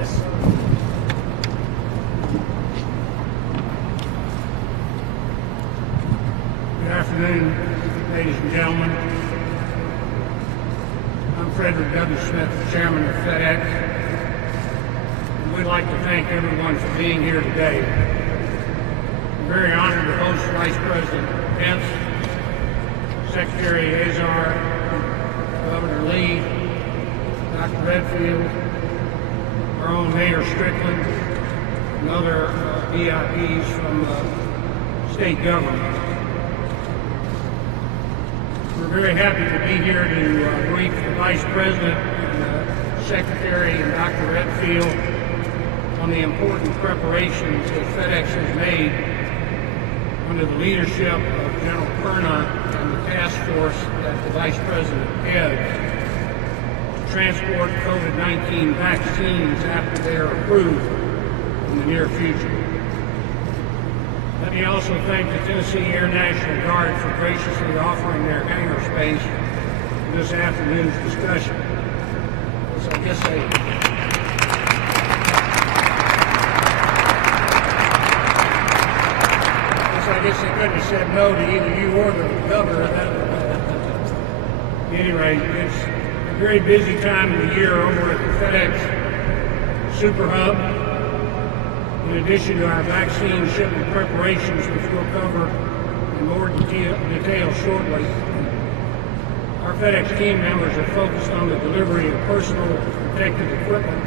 Yes. Good afternoon, ladies and gentlemen. I'm Frederick W. Smith, Chairman of FedEx, and we'd like to thank everyone for being here today. I'm very honored to host Vice President Pence, Secretary Azar, Governor Lee, Dr. Redfield, our own Mayor Strickland, and other VIPs from state government. We're very happy to be here to brief the Vice President and Secretary and Dr. Redfield on the important preparations that FedEx has made under the leadership of General Perna and the task force that the Vice President heads to transport COVID-19 vaccines after they are approved in the near future. Let me also thank the Tennessee Air National Guard for graciously offering their hangar space for this afternoon's discussion. So I guess they couldn't have said no to either you or the governor. At any rate, it's a very busy time of the year over at the FedEx Super Hub. In addition to our vaccine shipment preparations, which we'll cover in more detail shortly, our FedEx team members are focused on the delivery of personal protective equipment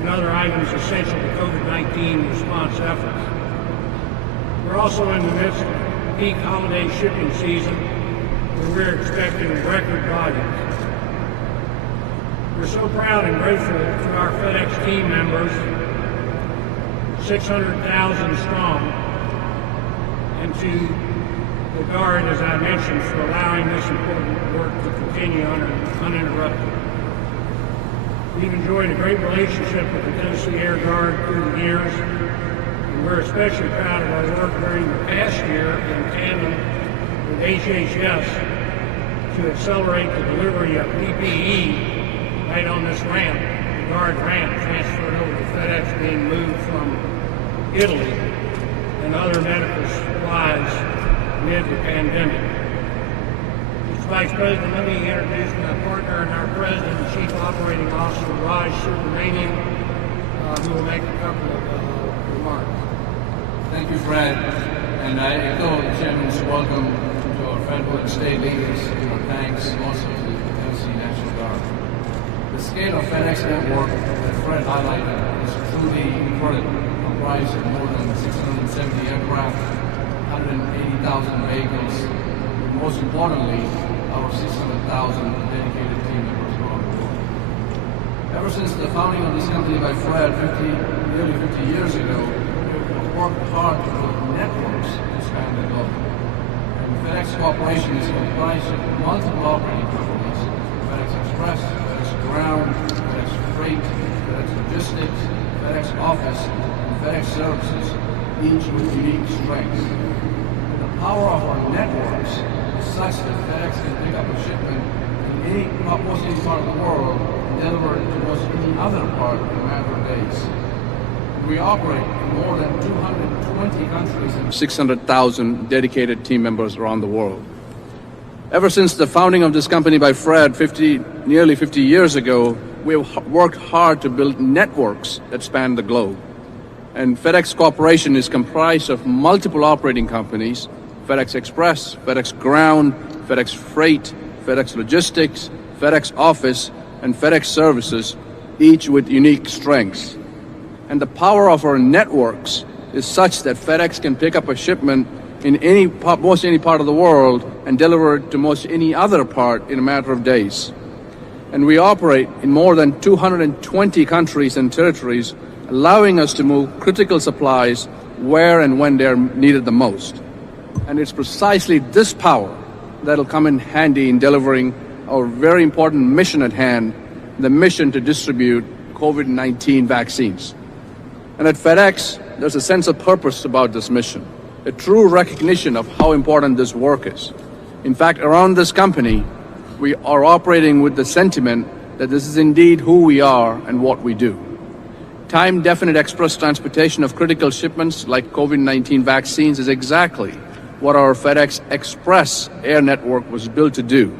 and other items essential to COVID-19 response efforts. We're also in the midst of peak holiday shipping season, where we're expecting record volumes. We're so proud and grateful to our FedEx team members, 600,000 strong, and to the Guard, as I mentioned, for allowing this important work to continue uninterrupted. We've enjoyed a great relationship with the Tennessee Air Guard through the years, and we're especially proud of our work during the past year in tandem with HHS to accelerate the delivery of PPE right on this ramp, the Guard ramp transferred over to FedEx, being moved from Italy, and other medical supplies amid the pandemic. Mr. Vice President, let me introduce my partner and our President and Chief Operating Officer, Raj Subramanian, who will make a couple of remarks. Thank you, Fred, and I echo the Chairman's welcome to our federal and state leaders, and our thanks also to the Tennessee National Guard. The scale of FedEx network that Fred highlighted is truly incredible, comprised of more than 670 aircraft, 180,000 vehicles, and most importantly, our 600,000 dedicated team members around the world. Ever since the founding of this company by Fred nearly 50 years ago, we've worked hard to build networks to span the globe. And FedEx Corporation is comprised of multiple operating companies: FedEx Express, FedEx Ground, FedEx Freight, FedEx Logistics, FedEx Office, and FedEx Services, each with unique strengths. And the power of our networks is such that FedEx can pick up a shipment in almost any part of the world and deliver it to almost any other part in a matter of days. We operate in more than 220 countries and 600,000 dedicated team members around the world. Ever since the founding of this company by Fred nearly 50 years ago, we have worked hard to build networks that span the globe. And FedEx Corporation is comprised of multiple operating companies: FedEx Express, FedEx Ground, FedEx Freight, FedEx Logistics, FedEx Office, and FedEx Services, each with unique strengths. And the power of our networks is such that FedEx can pick up a shipment in most any part of the world and deliver it to most any other part in a matter of days. And we operate in more than 220 countries and territories, allowing us to move critical supplies where and when they're needed the most. And it's precisely this power that'll come in handy in delivering our very important mission at hand, the mission to distribute COVID-19 vaccines. And at FedEx, there's a sense of purpose about this mission, a true recognition of how important this work is. In fact, around this company, we are operating with the sentiment that this is indeed who we are and what we do. Time-definite express transportation of critical shipments like COVID-19 vaccines is exactly what our FedEx Express air network was built to do.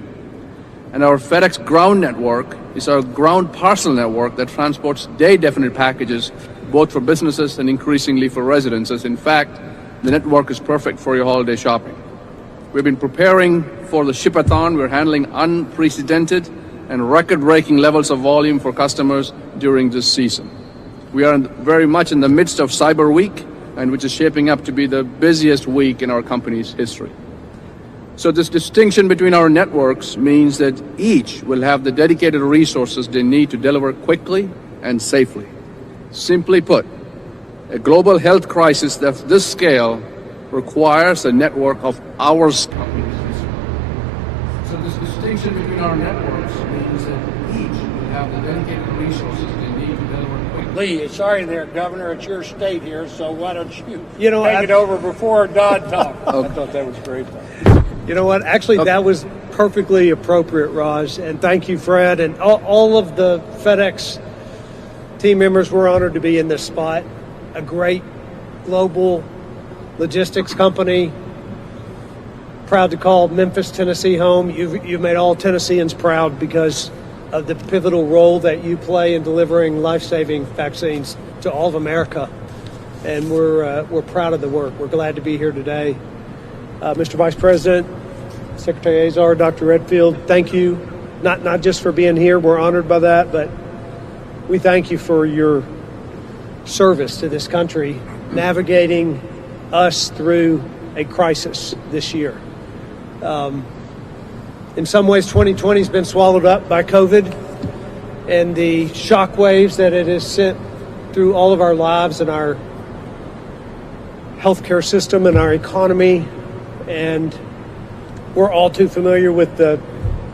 And our FedEx Ground network is our ground parcel network that transports day-definite packages both for businesses and increasingly for residences. In fact, the network is perfect for your holiday shopping. We've been preparing for the Shipathon. We're handling unprecedented and record-breaking levels of volume for customers during this season. We are very much in the midst of Cyber Week, and which is shaping up to be the busiest week in our company's history. So this distinction between our networks means that each will have the dedicated resources they need to deliver quickly and safely. Simply put, a global health crisis of this scale requires a network of our companies. So this distinction between our networks means that each will have the dedicated resources they need to deliver quickly. Lee, sorry there, Governor, it's your state here, so why don't you take it over before Dodd talked. I thought that was great. You know what? Actually, that was perfectly appropriate, Raj. And thank you, Fred. And all of the FedEx team members, we're honored to be in this spot. A great global logistics company. Proud to call Memphis, Tennessee home. You've made all Tennesseans proud because of the pivotal role that you play in delivering life-saving vaccines to all of America. And we're proud of the work. We're glad to be here today. Mr. Vice President, Secretary Azar, Dr. Redfield, thank you, not just for being here, we're honored by that, but we thank you for your service to this country, navigating us through a crisis this year. In some ways, 2020 has been swallowed up by COVID and the shock waves that it has sent through all of our lives and our healthcare system and our economy. And we're all too familiar with the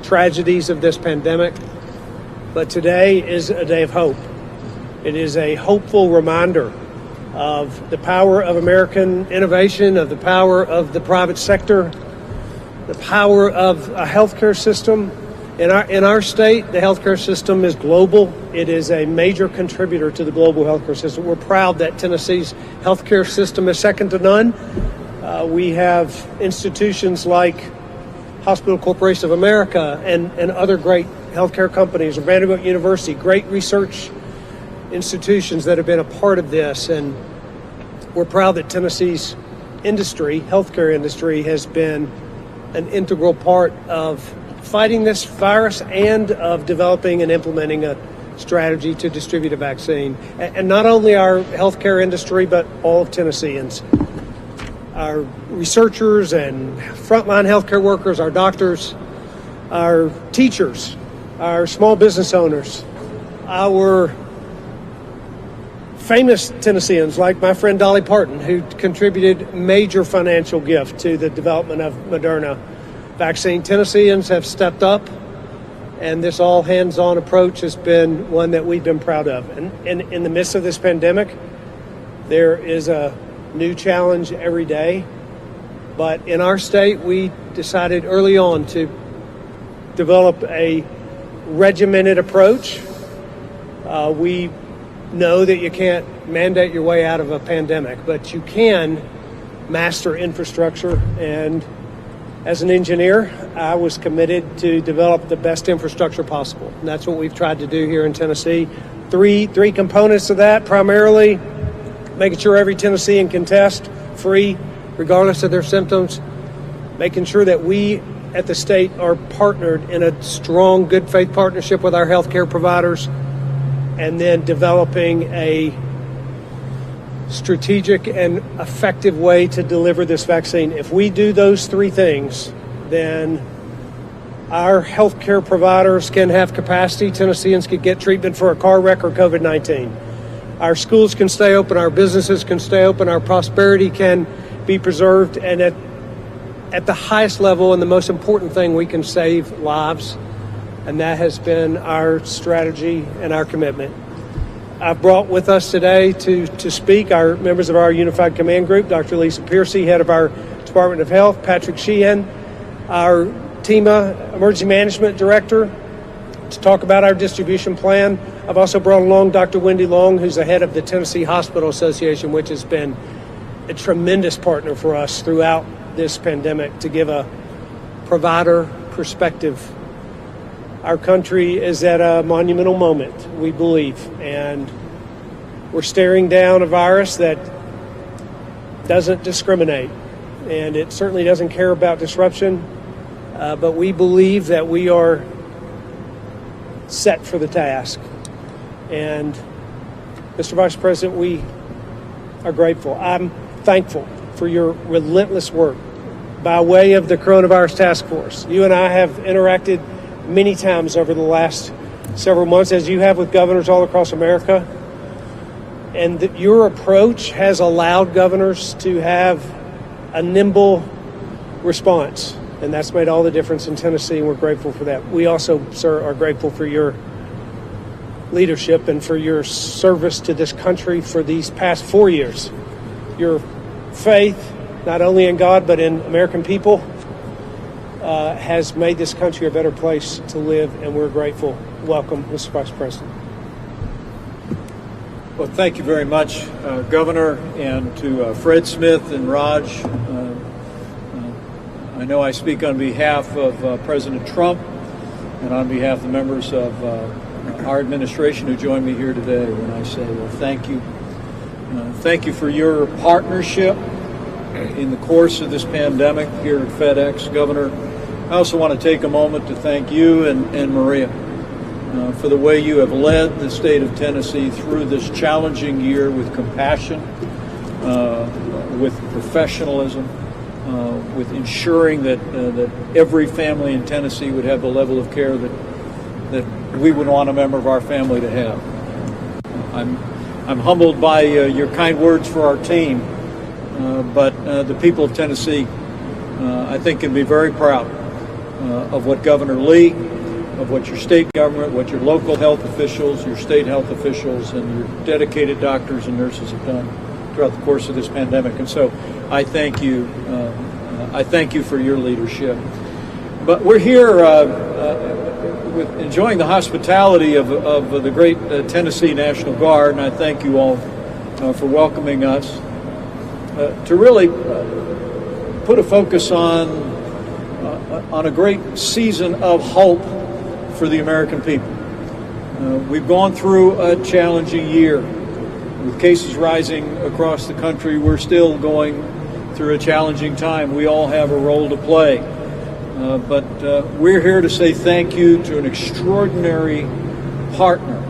tragedies of this pandemic. But today is a day of hope. It is a hopeful reminder of the power of American innovation, of the power of the private sector, the power of a healthcare system. In our state, the healthcare system is global. It is a major contributor to the global healthcare system. We're proud that Tennessee's healthcare system is second to none. We have institutions like Hospital Corporation of America and other great healthcare companies, Vanderbilt University, great research institutions that have been a part of this. And we're proud that Tennessee's industry, healthcare industry, has been an integral part of fighting this virus and of developing and implementing a strategy to distribute a vaccine. And not only our healthcare industry, but all of Tennesseans. Our researchers and frontline healthcare workers, our doctors, our teachers, our small business owners, our famous Tennesseans like my friend Dolly Parton, who contributed major financial gift to the development of Moderna vaccine. Tennesseans have stepped up, and this all hands-on approach has been one that we've been proud of. And in the midst of this pandemic, there is a new challenge every day. But in our state, we decided early on to develop a regimented approach. We know that you can't mandate your way out of a pandemic, but you can master infrastructure. And as an engineer, I was committed to develop the best infrastructure possible. And that's what we've tried to do here in Tennessee. Three components of that, primarily making sure every Tennessean can test free, regardless of their symptoms, making sure that we at the state are partnered in a strong, good faith partnership with our healthcare providers, and then developing a strategic and effective way to deliver this vaccine. If we do those three things, then our healthcare providers can have capacity. Tennesseans can get treatment for a car wreck or COVID-19. Our schools can stay open, our businesses can stay open, our prosperity can be preserved, and at the highest level and the most important thing, we can save lives, and that has been our strategy and our commitment. I've brought with us today to speak our members of our Unified Command Group, Dr. Lisa Piercy, head of our Department of Health, Patrick Sheehan, our TEMA Emergency Management Director, to talk about our distribution plan. I've also brought along Dr. Wendy Long, who's the head of the Tennessee Hospital Association, which has been a tremendous partner for us throughout this pandemic to give a provider perspective. Our country is at a monumental moment, we believe, and we're staring down a virus that doesn't discriminate, and it certainly doesn't care about disruption, but we believe that we are set for the task. And Mr. Vice President, we are grateful. I'm thankful for your relentless work by way of the Coronavirus Task Force. You and I have interacted many times over the last several months, as you have with governors all across America. And your approach has allowed governors to have a nimble response. And that's made all the difference in Tennessee, and we're grateful for that. We also, sir, are grateful for your leadership and for your service to this country for these past 4 years. Your faith, not only in God, but in American people, has made this country a better place to live, and we're grateful. Welcome, Mr. Vice President. Well, thank you very much, Governor, and to Fred Smith and Raj. I know I speak on behalf of President Trump and on behalf of the members of our administration who joined me here today when I say, well, thank you. Thank you for your partnership in the course of this pandemic here at FedEx. Governor, I also want to take a moment to thank you and Maria for the way you have led the state of Tennessee through this challenging year with compassion, with professionalism, with ensuring that every family in Tennessee would have the level of care that we would want a member of our family to have. I'm humbled by your kind words for our team, but the people of Tennessee, I think, can be very proud of what Governor Lee, of what your state government, what your local health officials, your state health officials, and your dedicated doctors and nurses have done throughout the course of this pandemic. And so I thank you. I thank you for your leadership. But we're here with enjoying the hospitality of the great Tennessee National Guard, and I thank you all for welcoming us to really put a focus on a great season of hope for the American people. We've gone through a challenging year. With cases rising across the country, we're still going through a challenging time. We all have a role to play. But we're here to say thank you to an extraordinary partner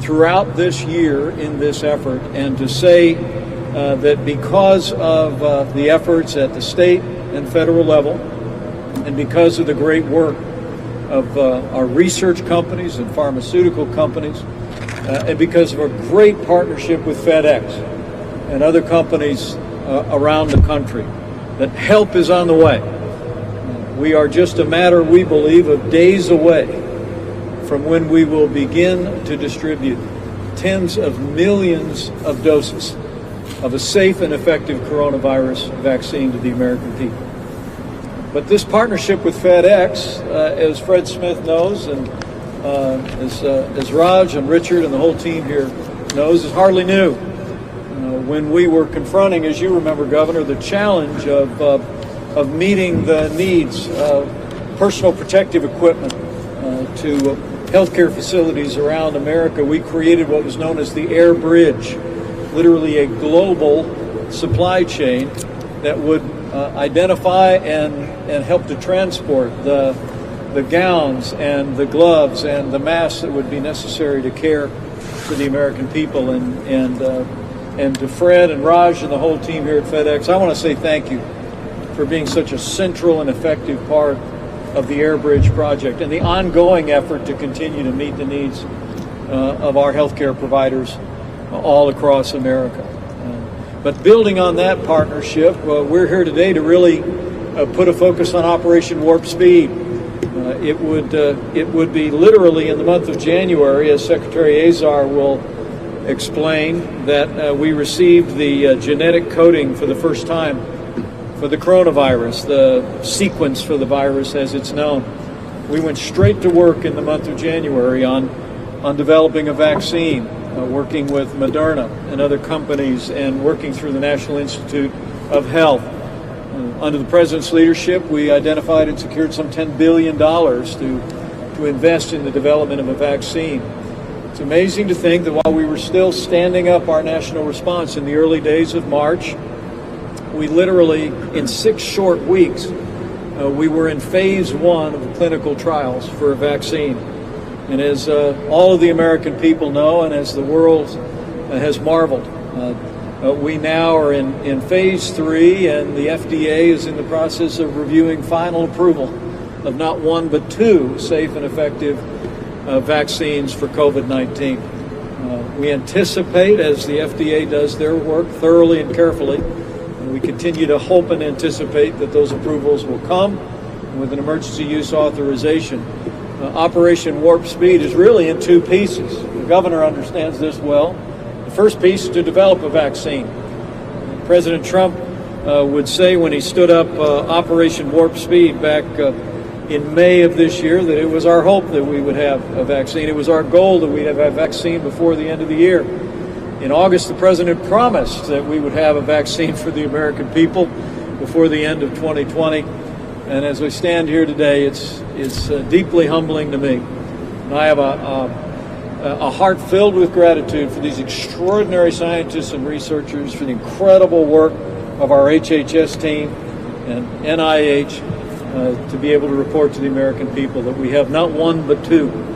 throughout this year in this effort, and to say that because of the efforts at the state and federal level, and because of the great work of our research companies and pharmaceutical companies, and because of a great partnership with FedEx and other companies around the country, that help is on the way. We are just a matter, we believe, of days away from when we will begin to distribute tens of millions of doses of a safe and effective coronavirus vaccine to the American people. But this partnership with FedEx, as Fred Smith knows, and as Raj and Richard and the whole team here knows, is hardly new. When we were confronting, as you remember, Governor, the challenge of meeting the needs of personal protective equipment to healthcare facilities around America, we created what was known as the Air Bridge, literally a global supply chain that would identify and help to transport the gowns and the gloves and the masks that would be necessary to care for the American people. And to Fred and Raj and the whole team here at FedEx, I want to say thank you for being such a central and effective part of the Air Bridge project and the ongoing effort to continue to meet the needs of our healthcare providers all across America. But building on that partnership, we're here today to really put a focus on Operation Warp Speed. It would be literally in the month of January, as Secretary Azar will explain, that we received the genetic coding for the first time for the coronavirus, the sequence for the virus as it's known. we went straight to work in the month of January on developing a vaccine, working with Moderna and other companies and working through the National Institute of Health. Under the President's leadership, we identified and secured some $10 billion to invest in the development of a vaccine. It's amazing to think that while we were still standing up our national response in the early days of March, we literally, in 6 short weeks, we were in phase 1 of the clinical trials for a vaccine. And as all of the American people know, and as the world has marveled, we now are in phase 3, and the FDA is in the process of reviewing final approval of not 1 but 2 safe and effective vaccines for COVID-19. We anticipate, as the FDA does their work thoroughly and carefully, and we continue to hope and anticipate that those approvals will come with an emergency use authorization. Operation Warp Speed is really in 2 pieces. The governor understands this well. The first piece is to develop a vaccine. President Trump would say when he stood up Operation Warp Speed back in May of this year that it was our hope that we would have a vaccine. It was our goal that we'd have a vaccine before the end of the year. In August, the president promised that we would have a vaccine for the American people before the end of 2020. And as we stand here today, it's deeply humbling to me. And I have a heart filled with gratitude for these extraordinary scientists and researchers, for the incredible work of our HHS team and NIH to be able to report to the American people that we have not 1 but 2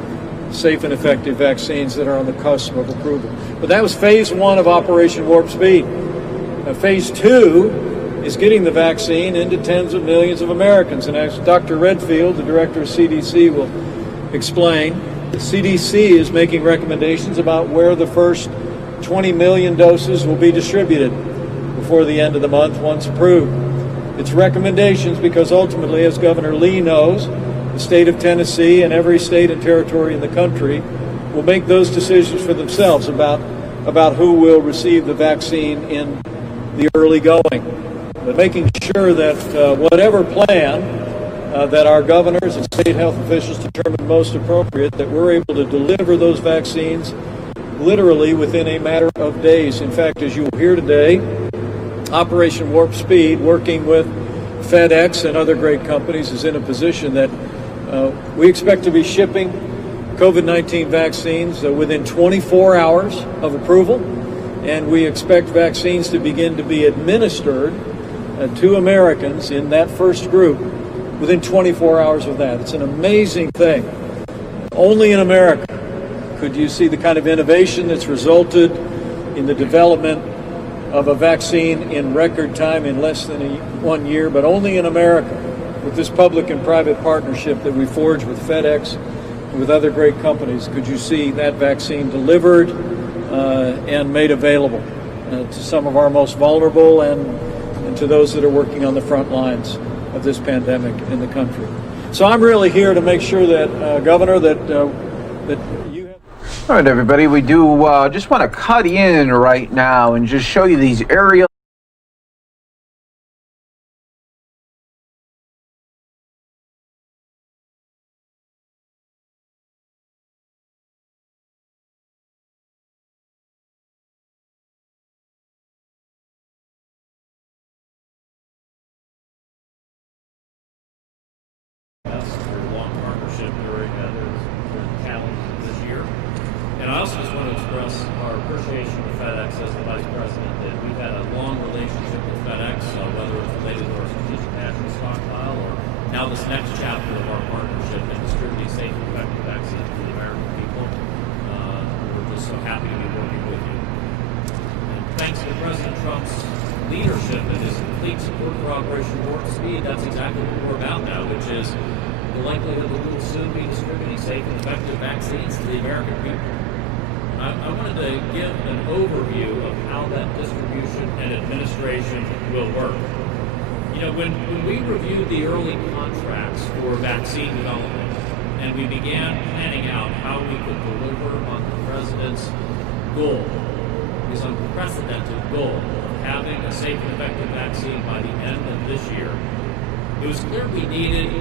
safe and effective vaccines that are on the cusp of approval. But that was phase 1 of Operation Warp Speed. Phase 2 is getting the vaccine into tens of millions of Americans. And as Dr. Redfield, the director of CDC, will explain, the CDC is making recommendations about where the first 20 million doses will be distributed before the end of the month once approved. It's recommendations because ultimately, as Governor Lee knows, the state of Tennessee and every state and territory in the country will make those decisions for themselves about who will receive the vaccine in the early going. But making sure that whatever plan that our governors and state health officials determine most appropriate, that we're able to deliver those vaccines literally within a matter of days. In fact, as you will hear today, Operation Warp Speed, working with FedEx and other great companies, is in a position that we expect to be shipping COVID-19 vaccines within 24 hours of approval, and we expect vaccines to begin to be administered to Americans in that first group within 24 hours of that. It's an amazing thing. Only in America could you see the kind of innovation that's resulted in the development of a vaccine in record time, in less than 1 year, but only in America, with this public and private partnership that we forged with FedEx and with other great companies, could you see that vaccine delivered and made available to some of our most vulnerable and to those that are working on the front lines of this pandemic in the country. So I'm really here to make sure that, Governor, that you have... All right, everybody, we do just want to cut in right now and just show you these aerial during the challenge this year. And I also just want to express our appreciation to FedEx as the Vice President, that we've had a long relationship with FedEx, whether it's related to our strategic national stockpile or now this next chapter of our partnership in distributing safe and effective vaccines to the American people. We're just so happy to be working with you. And thanks to President Trump's leadership and his complete support for Operation Warp Speed, that's exactly what we're about now, which is the likelihood that we will soon be distributing safe and effective vaccines to the American people. I wanted to give an overview of how that distribution and administration will work. You know, when we reviewed the early contracts for vaccine development and we began planning out how we could deliver on the President's goal, his unprecedented goal of having a safe and effective vaccine by the end of this year, it was clear we needed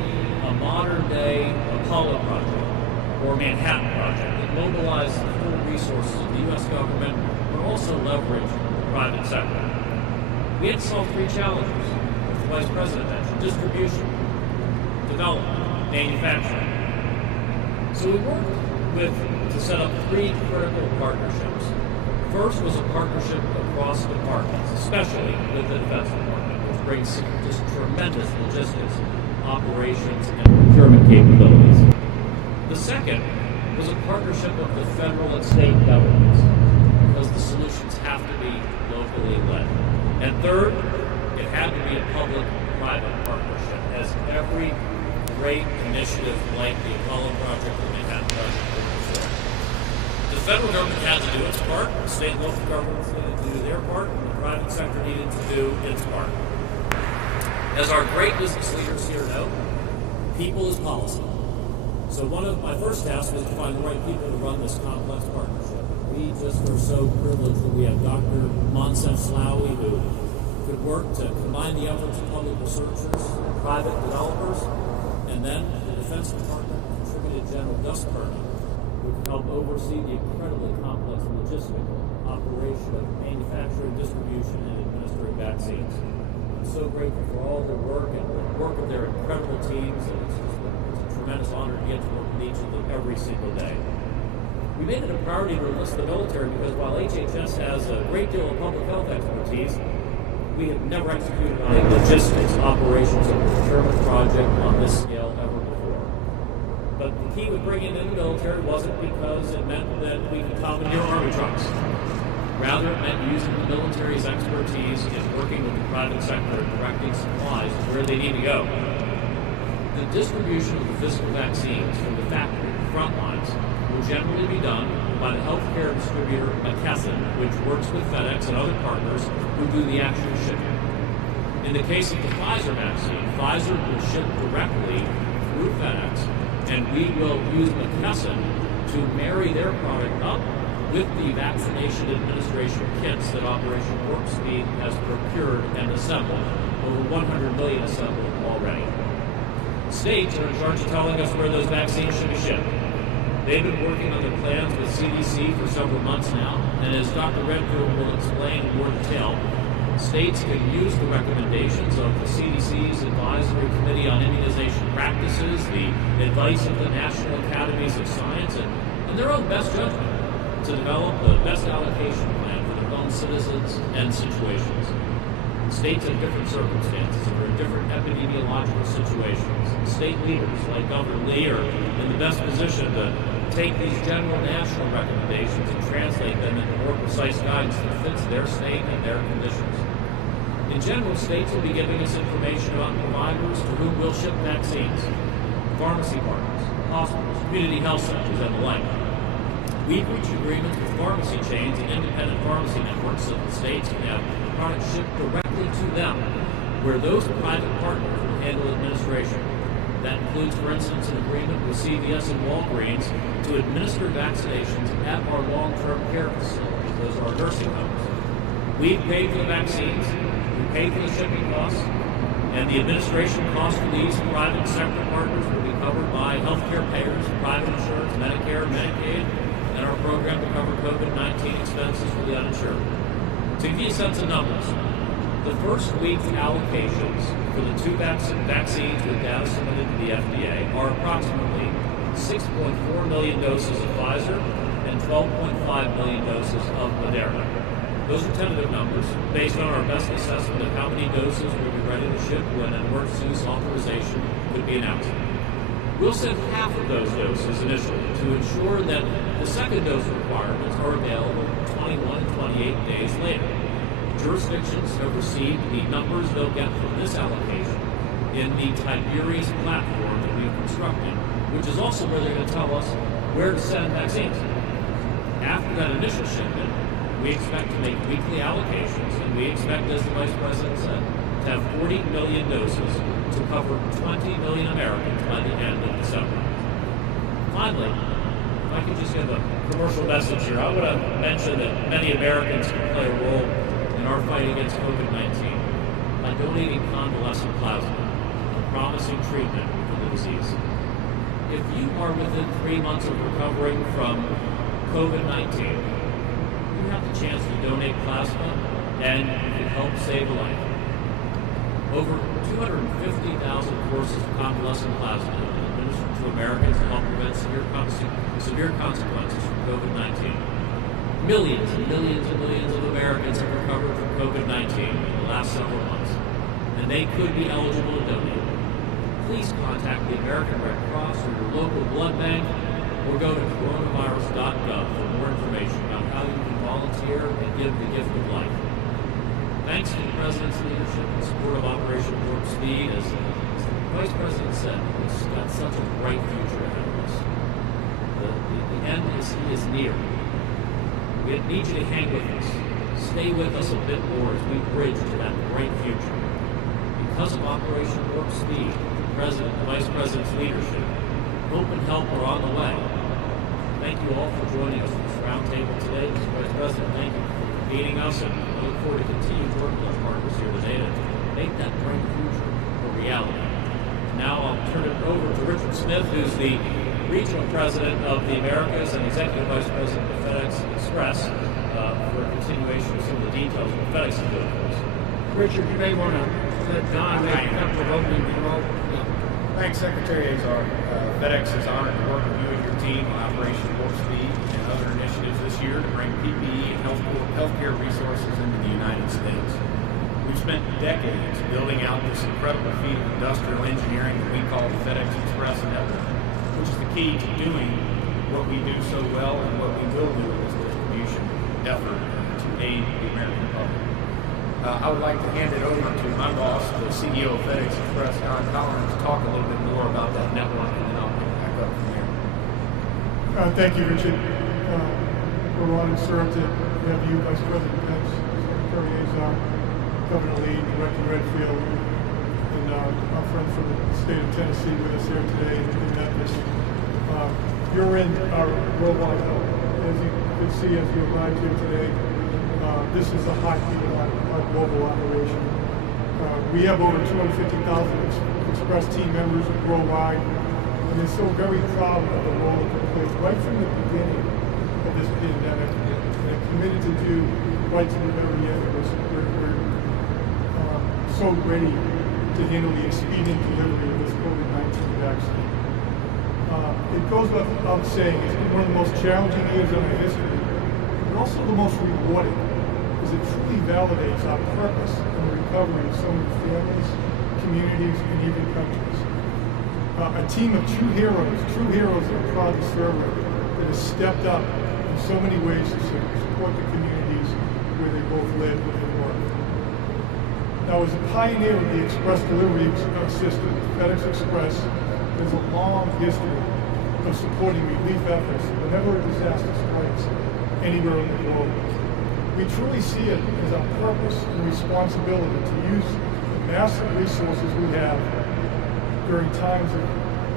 a modern day Apollo project or Manhattan project that mobilize the full resources of the U.S. government, but also leverage the private sector. We had to solve three challenges, as the Vice President mentioned: distribution, development, manufacturing. So we worked to set up three critical partnerships. First was a partnership across departments, especially with the Defense Department, which brings just tremendous logistics, operations, and procurement capabilities. The second was a partnership of the federal and state governments, because the solutions have to be locally led. And third, it had to be a public-private partnership, as every great initiative like the Apollo project or the Manhattan project would perform. The federal government had to do its part, the state and local governments needed to do their part, and the private sector needed to do its part. As our great business leaders here know, people is policy. So one of my first tasks was to find the right people to run this complex partnership. We just are so privileged that we have Dr. Monsef Slaoui, who could work to combine the efforts of public researchers, private developers, and then the Defense Department contributed General Gus Perna, who could help oversee the incredibly complex logistical operation of manufacturing, distribution, and administering vaccines. I'm so grateful for all their work and the work of their incredible teams, and it's a tremendous honor to get to work with each of them every single day. We made it a priority to enlist the military because while HHS has a great deal of public health expertise, we have never executed on a logistics, operations, and procurement project on this scale ever before. But the key with bringing in the military wasn't because it meant that we could commandeer army trucks. Rather, it meant using the military's expertise in working with the private sector and directing supplies to where they need to go. The distribution of the physical vaccines from the factory to the front lines will generally be done by the healthcare distributor McKesson, which works with FedEx and other partners who do the actual shipping. In the case of the Pfizer vaccine, Pfizer will ship directly through FedEx, and we will use McKesson to marry their product up with the vaccination administration kits that Operation Warp Speed has procured and assembled, over 100 million assembled already. States are in charge of telling us where those vaccines should be shipped. They've been working on their plans with CDC for several months now, and as Dr. Redfield will explain in more detail, states can use the recommendations of the CDC's Advisory Committee on Immunization Practices, the advice of the National Academies of Science, and their own best judgment to develop the best allocation plan for their own citizens and situations. States have different circumstances and are in different epidemiological situations. State leaders like Governor Lee are in the best position to take these general national recommendations and translate them into more precise guidance that fits their state and their conditions. In general, states will be giving us information about providers to whom we'll ship vaccines, pharmacy partners, hospitals, community health centers, and the like. We've reached agreements with pharmacy chains and independent pharmacy networks so that states can have products shipped directly to them, where those private partners will handle administration. That includes, for instance, an agreement with CVS and Walgreens to administer vaccinations at our long-term care facilities. Those are our nursing homes. We've paid for the vaccines, we paid for the shipping costs, and the administration costs for these private sector partners will be covered by healthcare payers, private insurance, Medicare, Medicaid, and our program to cover COVID-19 expenses for the uninsured. To give you a sense of numbers, the first week's allocations for the two vaccines with data submitted to the FDA are approximately 6.4 million doses of Pfizer and 12.5 million doses of Moderna. Those are tentative numbers based on our best assessment of how many doses will be ready to ship when an emergency use authorization could be announced. We'll send half of those doses initially to ensure that the second dose requirements are available 21 and 28 days later. Jurisdictions have received the numbers they'll get from this allocation in the Tiberius platform that we've constructed, which is also where they're going to tell us where to send vaccines. After that initial shipment, we expect to make weekly allocations, and we expect, as the Vice President said, to have 40 million doses to cover 20 million Americans by the end of December. Finally, if I could just give a commercial message here, I want to mention that many Americans can play a role in our fight against COVID-19 by donating convalescent plasma, a promising treatment for the disease. If you are within 3 months of recovering from COVID-19, you have the chance to donate plasma and you can help save a life. Over 250,000 courses of convalescent plasma have been administered to Americans to help prevent severe consequences from COVID-19. Millions and millions and millions of Americans have recovered from COVID-19 in the last several months, and they could be eligible to donate. Please contact the American Red Cross or your local blood bank, or go to coronavirus.gov for more information about how you can volunteer and give the gift of life. Thanks to the President's leadership and support of Operation Warp Speed, as the Vice President said, we've got such a bright future ahead of us. The end is near. We need you to hang with us. Stay with us a bit more as we bridge to that bright future. Because of Operation Warp Speed, the Vice President's leadership, hope and help are on the way. Thank you all for joining us for this roundtable today. Mr. Vice President, thank you for convening us, and I look forward to continuing to work with our partners here today to make that bright future a reality. Now I'll turn it over to Richard Smith, who's the Regional President of the Americas and Executive Vice President of FedEx Express, for a continuation of some of the details of the FedEx deliveries. Richard, you may want to let Don make a couple of opening remarks. Thanks, Secretary Azar. FedEx is honored to work with you and your team on Operation Warp Speed and other initiatives this year to bring PPE and healthcare resources into the United States. We've spent decades building out this incredible feat of industrial engineering that we call the FedEx Express network, which is the key to doing what we do so well and what we will do in this distribution effort to aid the American public. I would like to hand it over to my boss, the CEO of FedEx Express, Don Collins, to talk a little bit more about that network, and then I'll pick back up from there. Thank you, Richard. We're honored, sir, to have you, Vice President Pence, Secretary Azar, Governor Lee, Director Redfield, and our friend from the state of Tennessee with us here today in Memphis. You're in our worldwide hub. As you can see, as you arrived here today, this is a heartbeat of our global operation. We have over 250,000 Express team members worldwide, and they're so very proud of the role that they played right from the beginning of this pandemic, and they're committed to do right to the very end. We're so ready to handle the expedient delivery of this COVID-19 vaccine. It goes without saying, it's been one of the most challenging years in our history, but also the most rewarding, because it truly validates our purpose in the recovery of so many families, communities, and even countries. A team of true heroes that are proud to serve, that has stepped up in so many ways to support the communities where they both live and work. Now, as a pioneer of the express delivery system, FedEx Express has a long history of supporting relief efforts whenever a disaster strikes anywhere in the globe. We truly see it as our purpose and responsibility to use the massive resources we have during times of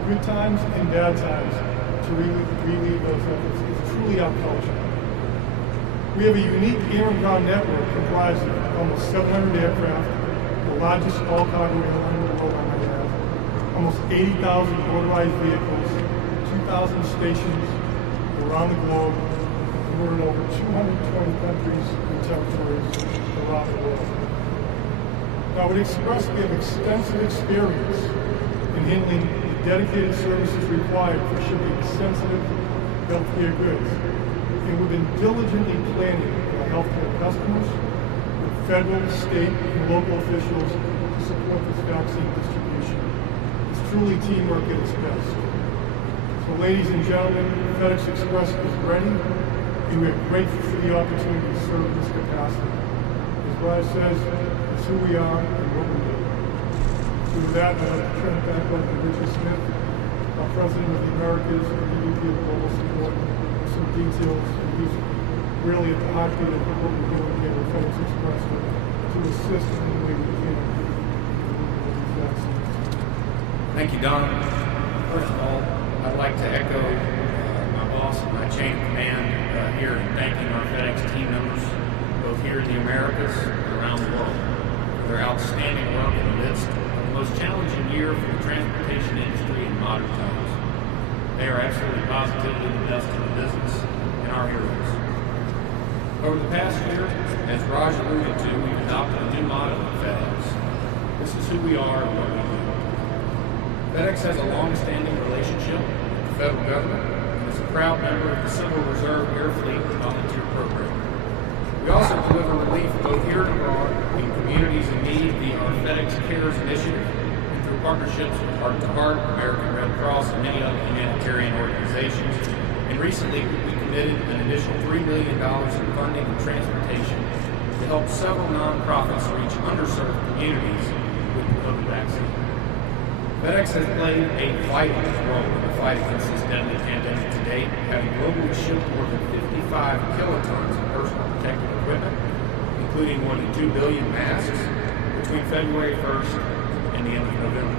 good times and bad times to relieve those efforts. It's truly our culture. We have a unique air and ground network comprised of almost 700 aircraft, the largest all-cargo airline in the world on my behalf, almost 80,000 motorized vehicles, 2,000 stations around the globe, and we're in over 220 countries and territories around the world. Now, at Express, we have extensive experience in handling the dedicated services required for shipping sensitive healthcare goods, and we've been diligently planning for our healthcare customers, with federal, state, and local officials to support this vaccine distribution. It's truly teamwork at its best. So, ladies and gentlemen, FedEx Express is ready, and we are grateful for the opportunity to serve in this capacity. As Brad says, it's who we are and what we do. So with that, I'd like to turn it back over to Richard Smith, our President of the Americas and EVP of Global Support, with some details. And he's really at the heartbeat of what we're doing here with FedEx Express to assist in the way we can with these vaccines. Thank you, Don. First of all, I'd like to echo my boss and my chain of command here in thanking our FedEx team members, both here in the Americas and around the world, for their outstanding work in the midst of the most challenging year for the transportation industry in modern times. They are absolutely positively the best in the business and our heroes. Over the past year, as Raj alluded to, we've adopted a new motto at FedEx. This is who we are and what we do. FedEx has a long-standing relationship with the federal government and is a proud member of the Civil Reserve Air Fleet Volunteer Program. We also deliver relief both here and abroad in communities in need via our FedEx Cares initiative and through partnerships with Heart to Heart, American Red Cross, and many other humanitarian organizations. And recently, we committed an additional $3 million in funding and transportation to help several nonprofits reach underserved communities with the COVID vaccine. FedEx has played a vital role in the fight against this deadly pandemic to date, having globally shipped more than 55 kilotons of personal protective equipment, including more than 2 billion masks, between February 1st and the end of November.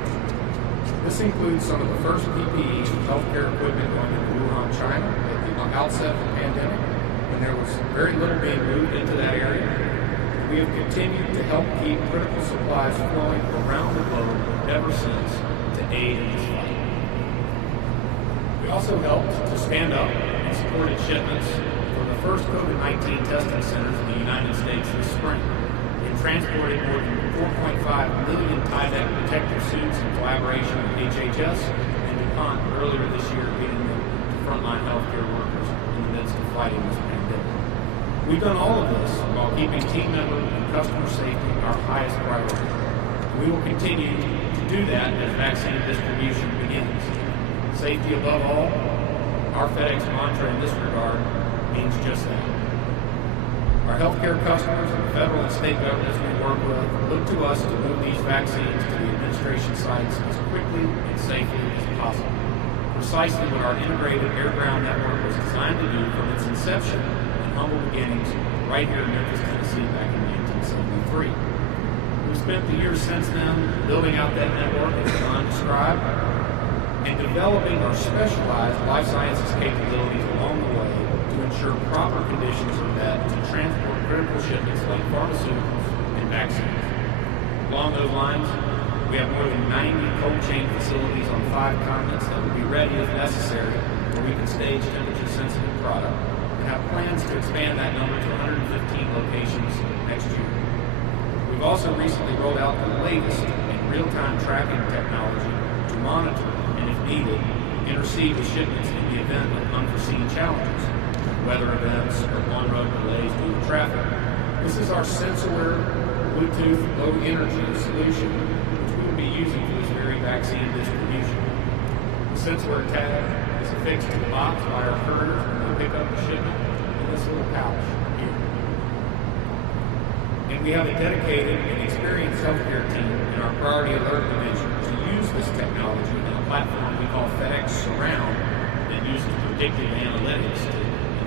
This includes some of the first PPE and healthcare equipment going into Wuhan, China, at the outset of the pandemic, when there was very little being moved into that area. We have continued to help keep critical supplies flowing around the globe ever since to aid in this fight. We also helped to stand up and supported shipments from the first COVID-19 testing centers in the United States this spring. We transported more than 4.5 million Tyvek protective suits in collaboration with HHS and DuPont earlier this year, getting them to frontline healthcare workers in the midst of fighting this pandemic. We've done all of this while keeping team member and customer safety our highest priority. We will continue to do that as vaccine distribution begins. Safety above all, our FedEx mantra in this regard means just that. Our healthcare customers and the federal and state governments we work with look to us to move these vaccines to the administration sites as quickly and safely as possible. Precisely what our integrated air-ground network was designed to do from its inception and humble beginnings right here in Memphis, Tennessee back in 1973. We've spent the years since then building out that network, as John described, and developing our specialized life sciences capabilities along the way to ensure proper conditions are met to transport critical shipments like pharmaceuticals and vaccines. Along those lines, we have more than 90 cold chain facilities on 5 continents that will be ready if necessary, where we can stage temperature-sensitive product, and have plans to expand that number to 115 locations next year. We've also recently rolled out the latest in real-time tracking technology to monitor and, if needed, intercede with shipments in the event of unforeseen challenges, weather events, or on-road delays due to traffic. This is our SensorWare Bluetooth low-energy solution, which we will be using for this very vaccine distribution. The SensorWare tag is affixed to the box by our couriers when they pick up the shipment in this little pouch here. And we have a dedicated and experienced healthcare team in our priority alert division to use this technology in a platform we call FedEx Surround that uses predictive analytics to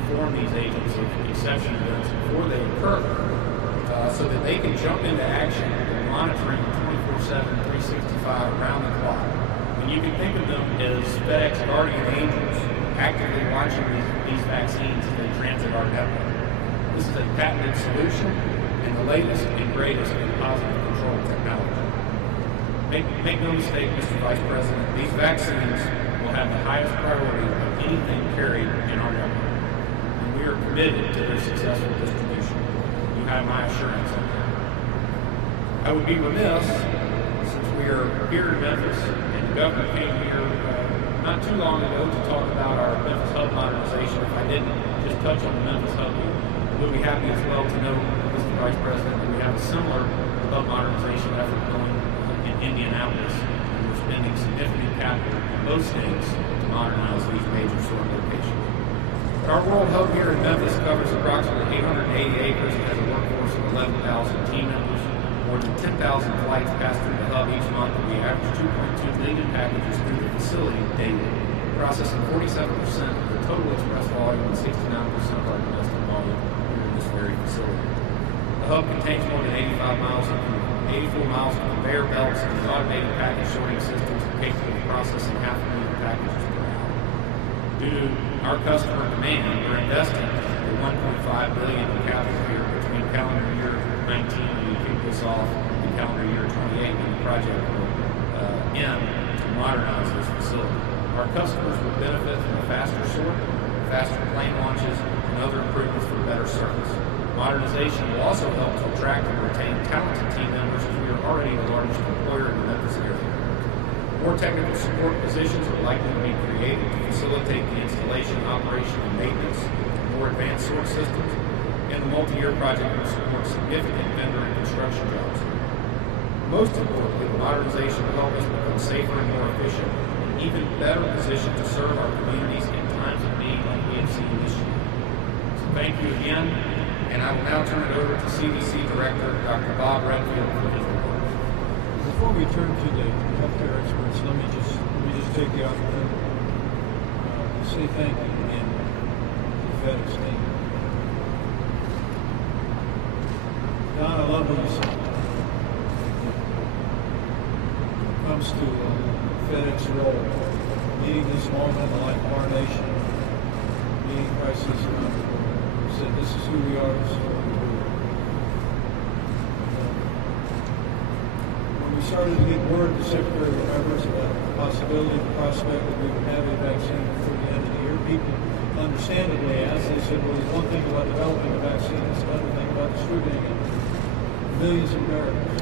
inform these agents of exception events before they occur, so that they can jump into action and monitoring 24/7, 365 around the clock. And you can think of them as FedEx guardian angels actively watching these vaccines as they transit our network. This is a patented solution and the latest and greatest in positive control technology. Make no mistake, Mr. Vice President, these vaccines will have the highest priority of anything carried in our network. And we are committed to their successful distribution. You have my assurance on that. I would be remiss, since we are here in Memphis, and the governor came here not too long ago to talk about our Memphis Hub modernization, if I didn't just touch on the Memphis Hub. We'll be happy as well to know, Mr. Vice President, that we have a similar hub modernization effort going in Indianapolis, and we're spending significant capital in both states to modernize these major sort locations. Our World Hub here in Memphis covers approximately 880 acres and has a workforce of 11,000 team members. More than 10,000 flights pass through the hub each month, and we average 2.2 million packages through the facility daily, processing 47% of the total express volume and 69% of our domestic volume here in this very facility. The hub contains more than 84 miles of conveyor belts and the automated package sorting systems capable of processing 500,000 packages per hour. Due to our customer demand, we're investing the $1.5 billion in capital here between calendar year 19, when we kick this off, and calendar year 28, when the project will end to modernize this facility. Our customers would benefit from a faster sort, faster plane launches, and other improvements for better service. Modernization will also help to attract and retain talented team members, as we are already the largest employer in the Memphis area. More technical support positions are likely to be created to facilitate the installation, operation, and maintenance of more advanced sort systems, and the multi-year project will support significant vendor and construction jobs. Most importantly, the modernization will help us become safer and more efficient, and even better positioned to serve our communities in times of need like we have seen this year. So thank you again, and I will now turn it over to CDC Director Dr. Bob Redfield for his remarks. Before we turn to the healthcare experts, let me just take the opportunity to say thank you again to the FedEx team. Don, I love what you said. When it comes to FedEx role, meeting this moment in the life of our nation, meeting crisis around the world, said this is who we are, this is what we do. When we started to get word, the Secretary remembers about the possibility, the prospect that we would have a vaccine before the end of the year, people understandably asked, they said, well, there's one thing about developing a vaccine, it's another thing about distributing it. Millions of Americans.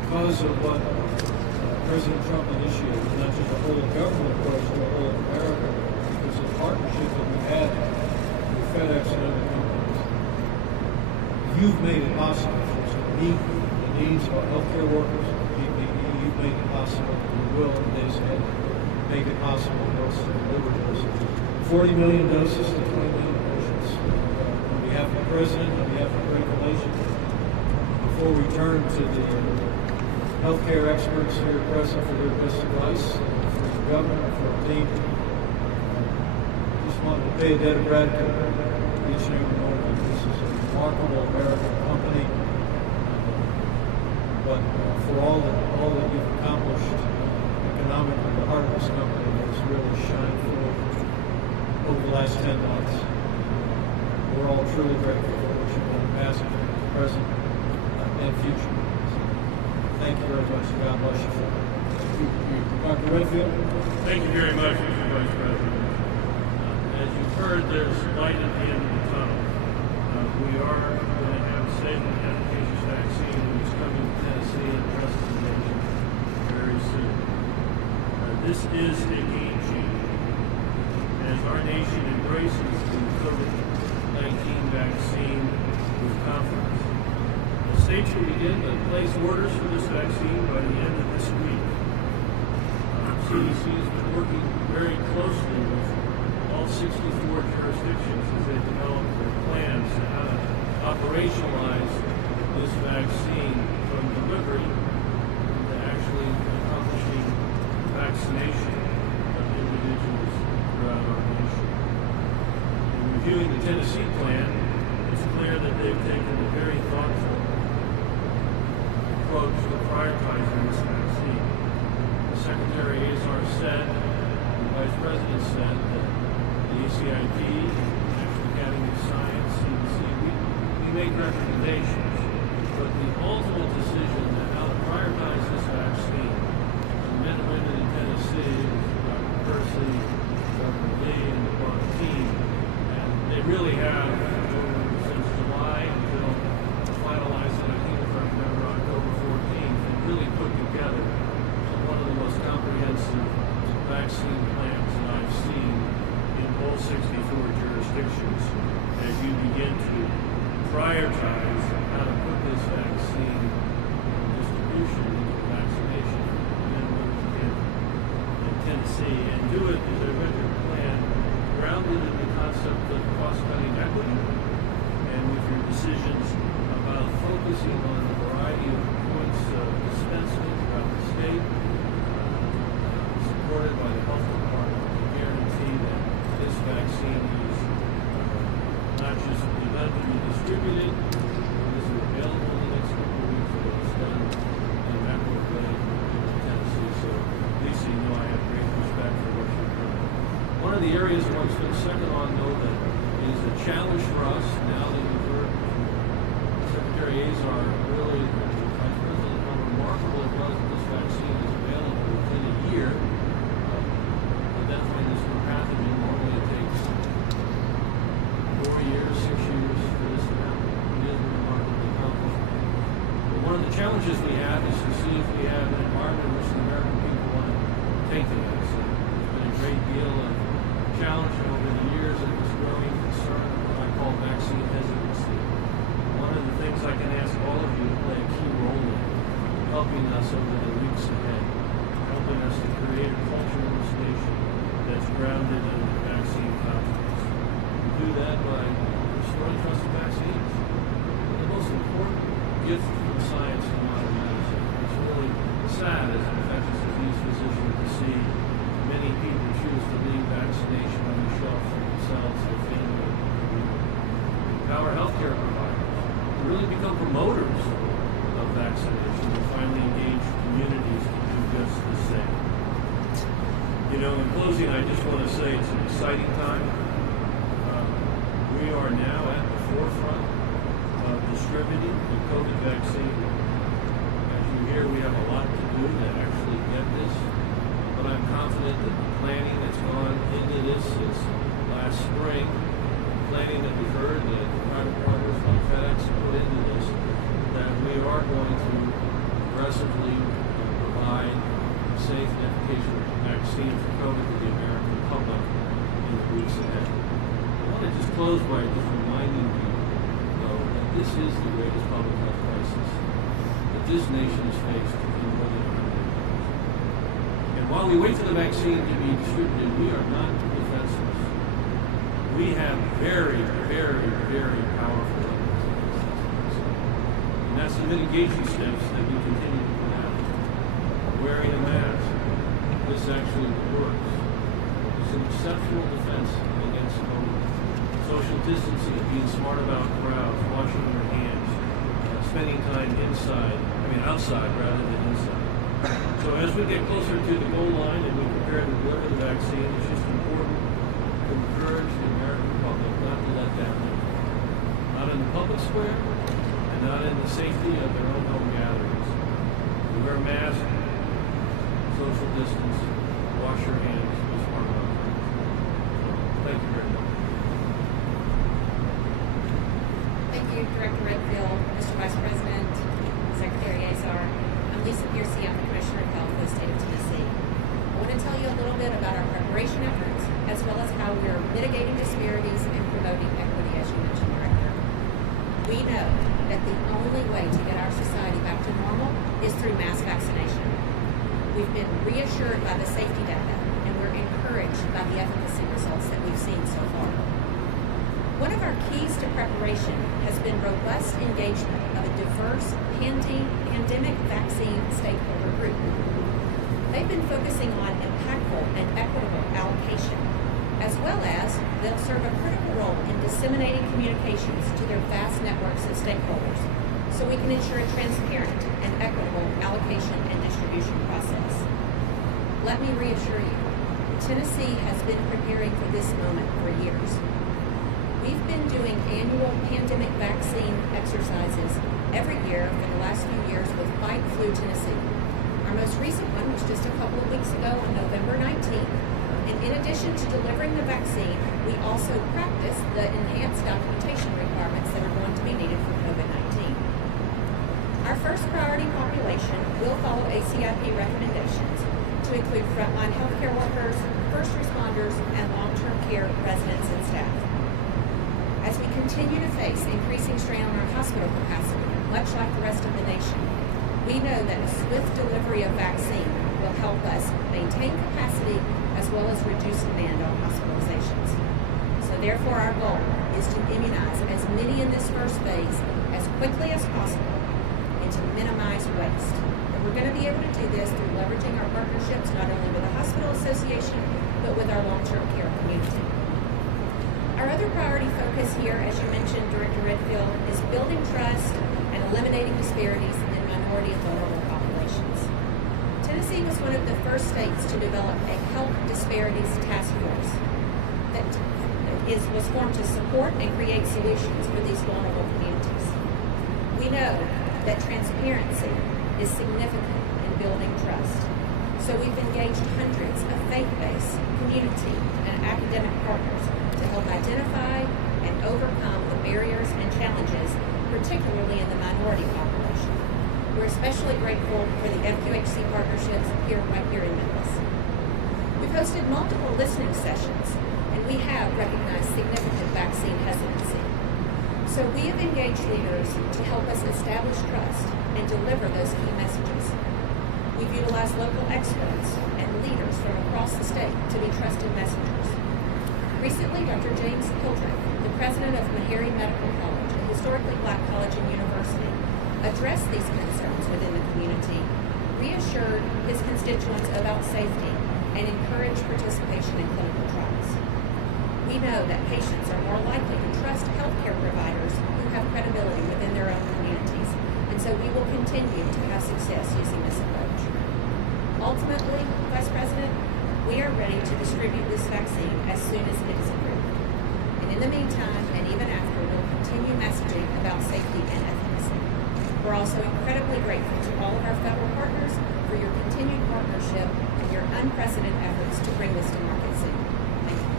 Because of what President Trump initiated, not just a whole government approach to the whole of America, because of the partnership that we had with FedEx and other companies, you've made it possible for us to meet the needs of our healthcare workers, PPE. You've made it possible, and you will in the days ahead, make it possible for us to deliver those 40 million doses to 20 million patients. On behalf of the President, on behalf of the great nation, before we turn to the healthcare experts here present for their best advice, for the governor, for our team, I just wanted to pay a debt of gratitude to each and every one of you. This is a remarkable American company, but for all that you've accomplished economically, the heart of this company has really shined forth over the last 10 months. We're all truly grateful for what you've done, past, present, and future. Thank you very much. God bless you. Dr. Redfield. Thank you very much, Mr. Vice President. As you've heard, there's light at the end of the tunnel. We are going to have a safe and efficacious vaccine that is coming to Tennessee and the rest of the nation very soon. This is a game changer. As our nation embraces the COVID-19 vaccine with confidence, the states will begin to place orders for this vaccine by the end of this week. CDC has been working very closely with all 64 jurisdictions as they develop their plans to how to operationalize this vaccine from delivery to actually accomplishing vaccination of individuals throughout our nation. In reviewing the Tennessee plan, it's clear that they've taken a very thoughtful approach to prioritizing this vaccine. The Secretary Azar said, the Vice President said, that the ACIP, National Academy of Science, CDC, we make recommendations, but the ultimate decision on how to prioritize this vaccine, the men and women in Tennessee, Dr. Percy, Dr. Lee, and the Bond team, and they really have, since July until finalized it, I think if I remember, October 14th, and really put together one of the most comprehensive vaccine plans that I've seen in all 64 jurisdictions as you begin to prioritize how to put this vaccine distribution into vaccination in Tennessee, and do it as a regular plan grounded in the concept of cost-cutting equity, and with your decisions about focusing on a variety of points of dispensing throughout the state, supported by the health department to guarantee that this vaccine is not just begun to be distributed, but is available in the next couple of weeks, but it's done in a rapid way in Tennessee. So, Lisa, you know I have great respect for what you're doing. One of the areas I want to spend a second on, though, that is a challenge for us now that we've heard from Secretary Azar really, Vice President, how remarkable it was that this vaccine is available within a year. challenges we have is to see if we have an environment in which the American people want to take the vaccine. There's been a great deal of challenge over the years of this growing concern of what I call vaccine hesitancy. One of the things I can ask all of you to play a key role in, helping us over the weeks ahead, helping us to create a culture in this nation that's grounded in vaccine confidence. We do that by restoring trust in vaccines. The most important gift from science in modern medicine. It's really sad as an infectious disease physician to see many people choose to leave vaccination on the shelf for themselves, their family, and their community. Empower healthcare providers to really become promoters of vaccination and finally engage communities to do just the same. You know, in closing, I just want to say it's an exciting time. We are now at the forefront of distributing the COVID vaccine. As you hear, we have a lot to do to actually get this, but I'm confident that the planning that's gone into this since last spring, planning that we heard that private partners like FedEx put into this, that we are going to aggressively provide safe and efficacious vaccine for COVID to the American public in the weeks ahead. I want to just close by just reminding people, though, that this is the greatest public health crisis that this nation has faced in more than 100 years. And while we wait for the vaccine to be distributed, we are not defenseless. We have very, very, very powerful weapons against this. And that's the mitigation steps that we continue to put out. Wearing a mask, this actually works. It's an exceptional defense against COVID. Social distancing, being smart about crowds, washing your hands, spending time outside rather than inside. So as we get closer to the goal line and we prepare to deliver the vaccine, it's just important to encourage the American public not to let down their guard. Not in the public square and not in the safety of their own home gatherings. We wear masks, social distance, wash your hands, be smart about it. Thank you very much. Thank you, Director Redfield, Mr. Vice President, Secretary Azar. I'm Lisa Piercy. I'm the Commissioner of Health for the state of Tennessee. I want to tell you a little bit about our preparation efforts, as well as how we're mitigating disparities and promoting equity, as you mentioned, Director. We know that the only way to get our society back to normal is through mass vaccination. We've been reassured by the safety data, and we're encouraged by the efficacy results that we've seen so far. One of our keys to preparation has been robust engagement of a diverse pandemic vaccine stakeholder group. They've been focusing on impactful and equitable allocation, as well as they'll serve a critical role in disseminating communications to their vast networks of stakeholders, so we can ensure a transparent and equitable allocation and distribution process. Let me reassure you, Tennessee has been preparing for this moment for years. We've been doing annual pandemic vaccine exercises every year for the last few years with Fight Flu Tennessee. Our most recent one was just a couple of weeks ago on November 19th. And in addition to delivering the vaccine, we also practice the enhanced documentation requirements that are going to be needed for COVID-19. Our first priority population will follow ACIP recommendations to include frontline healthcare workers, first responders, and long-term care residents and staff. As we continue to face increasing strain on our hospital capacity, much like the rest of the nation, we know that a swift delivery of vaccine will help us maintain capacity as well as reduce demand on hospitalizations. So therefore, our goal is to immunize as many in this first phase as quickly as possible and to minimize waste. And we're going to be able to do this through leveraging our partnerships not only with the Hospital Association, but with our long-term care community. Our other priority focus here, as you mentioned, Director Redfield, is building trust and eliminating disparities in minority and vulnerable populations. Tennessee was one of the first states to develop a health disparities task force that was formed to support and create solutions for these vulnerable communities. We know that transparency is significant in building trust, so we've engaged hundreds of faith-based, community, and academic partners to help identify and overcome the barriers and challenges, particularly in the minority population. We're especially grateful for the FQHC partnerships right here in Memphis. We've hosted multiple listening sessions, and we have recognized significant vaccine hesitancy. So we have engaged leaders to help us establish trust and deliver those key messages. We've utilized local experts and leaders from across the state to be trusted messengers. Recently, Dr. James Hildreth, the president of Meharry Medical College, a historically black college and university, addressed these concerns within the community, reassured his constituents about safety, and encouraged participation in clinical trials. We know that patients are more likely to trust healthcare providers who have credibility within their own communities, and so we will continue to have success using this approach. Ultimately, Vice President, we are ready to distribute this vaccine as soon as it is approved. And in the meantime, and even after, we'll continue messaging about safety and efficacy. We're also incredibly grateful to all of our federal partners for your continued partnership and your unprecedented efforts to bring this to market soon. Thank you.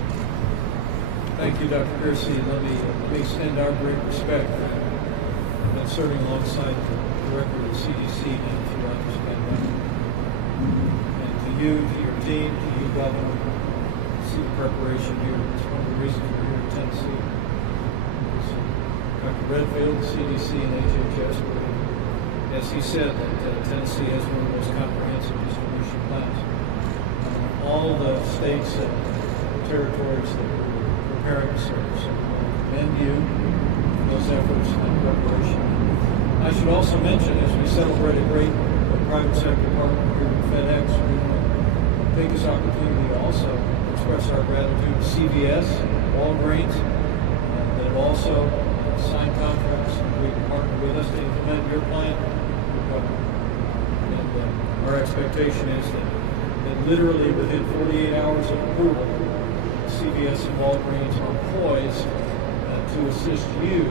Thank you, Dr. Piercy. Let me extend our great respect. I've been serving alongside the director of the CDC now throughout this pandemic. And to you, to your team, to you, Governor, see the preparation here. It's one of the reasons we're here in Tennessee. Dr. Redfield, CDC, and HHS. As he said, that Tennessee has one of the most comprehensive distribution plans. All the states and territories that we're preparing to serve. So commend you for those efforts and preparation. I should also mention, as we celebrate a great private sector partner here at FedEx, we want to take this opportunity to also express our gratitude to CVS and Walgreens that have also signed contracts and agreed to partner with us to implement your plan. And our expectation is that literally within 48 hours of approval, CVS and Walgreens are poised to assist you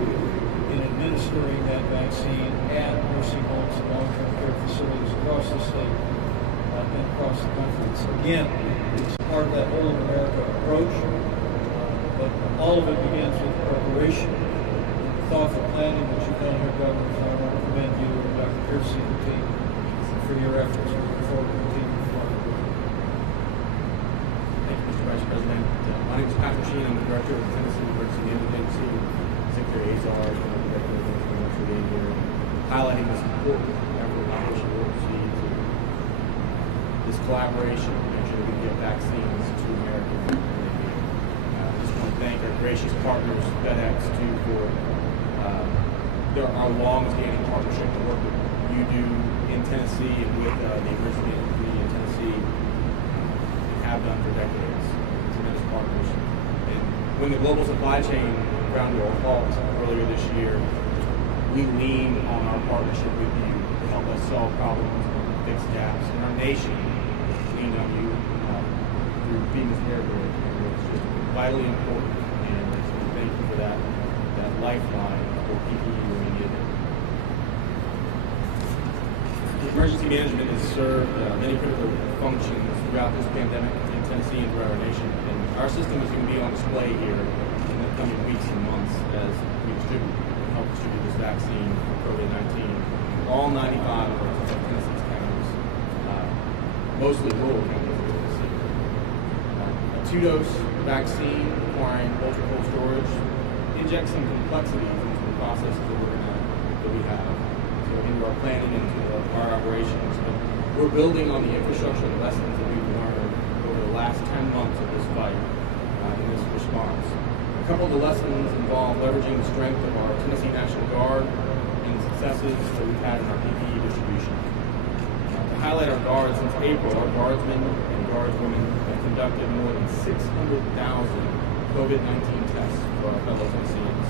in administering that vaccine at nursing homes and long-term care facilities across the state and across the country. So again, it's part of that whole of America approach, but all of it begins with preparation, thoughtful planning that you've done here, Governor. So I want to commend you and Dr. Piercy and the team for your efforts. We look forward to continuing to partner with you. Thank you, Mr. Vice President. My name is Patrick Sheen. I'm the director of the Tennessee Emergency Management Agency. Secretary Azar is one of the directors for being here, highlighting this important effort by Operation Warp Speed to this collaboration to make sure that we get vaccines to America. I just want to thank our gracious partners, FedEx, too, for our long-standing partnership, the work that you do in Tennessee and with the emergency management community in Tennessee and have done for decades. Tremendous partners. And when the global supply chain ground to a halt earlier this year, we leaned on our partnership with you to help us solve problems and fix gaps. And our nation leaned on you through FEMA's air bridge. And it's just vitally important. And thank you for that lifeline for PPE when we need it. Emergency management has served many critical functions throughout this pandemic in Tennessee and throughout our nation. And our system is going to be on display here in the coming weeks and months as we help distribute this vaccine for COVID-19. All 95 of Tennessee's counties, mostly rural counties in Tennessee. A 2-dose vaccine requiring ultra-cold storage injects some complexities into the processes that we have. So into our planning, into our operations. But we're building on the infrastructure and lessons that we've learned over the last 10 months of this fight in this response. A couple of the lessons involve leveraging the strength of our Tennessee National Guard and the successes that we've had in our PPE distribution. To highlight our Guards, since April, our Guardsmen and Guardswomen have conducted more than 600,000 COVID-19 tests for our fellow Tennesseans.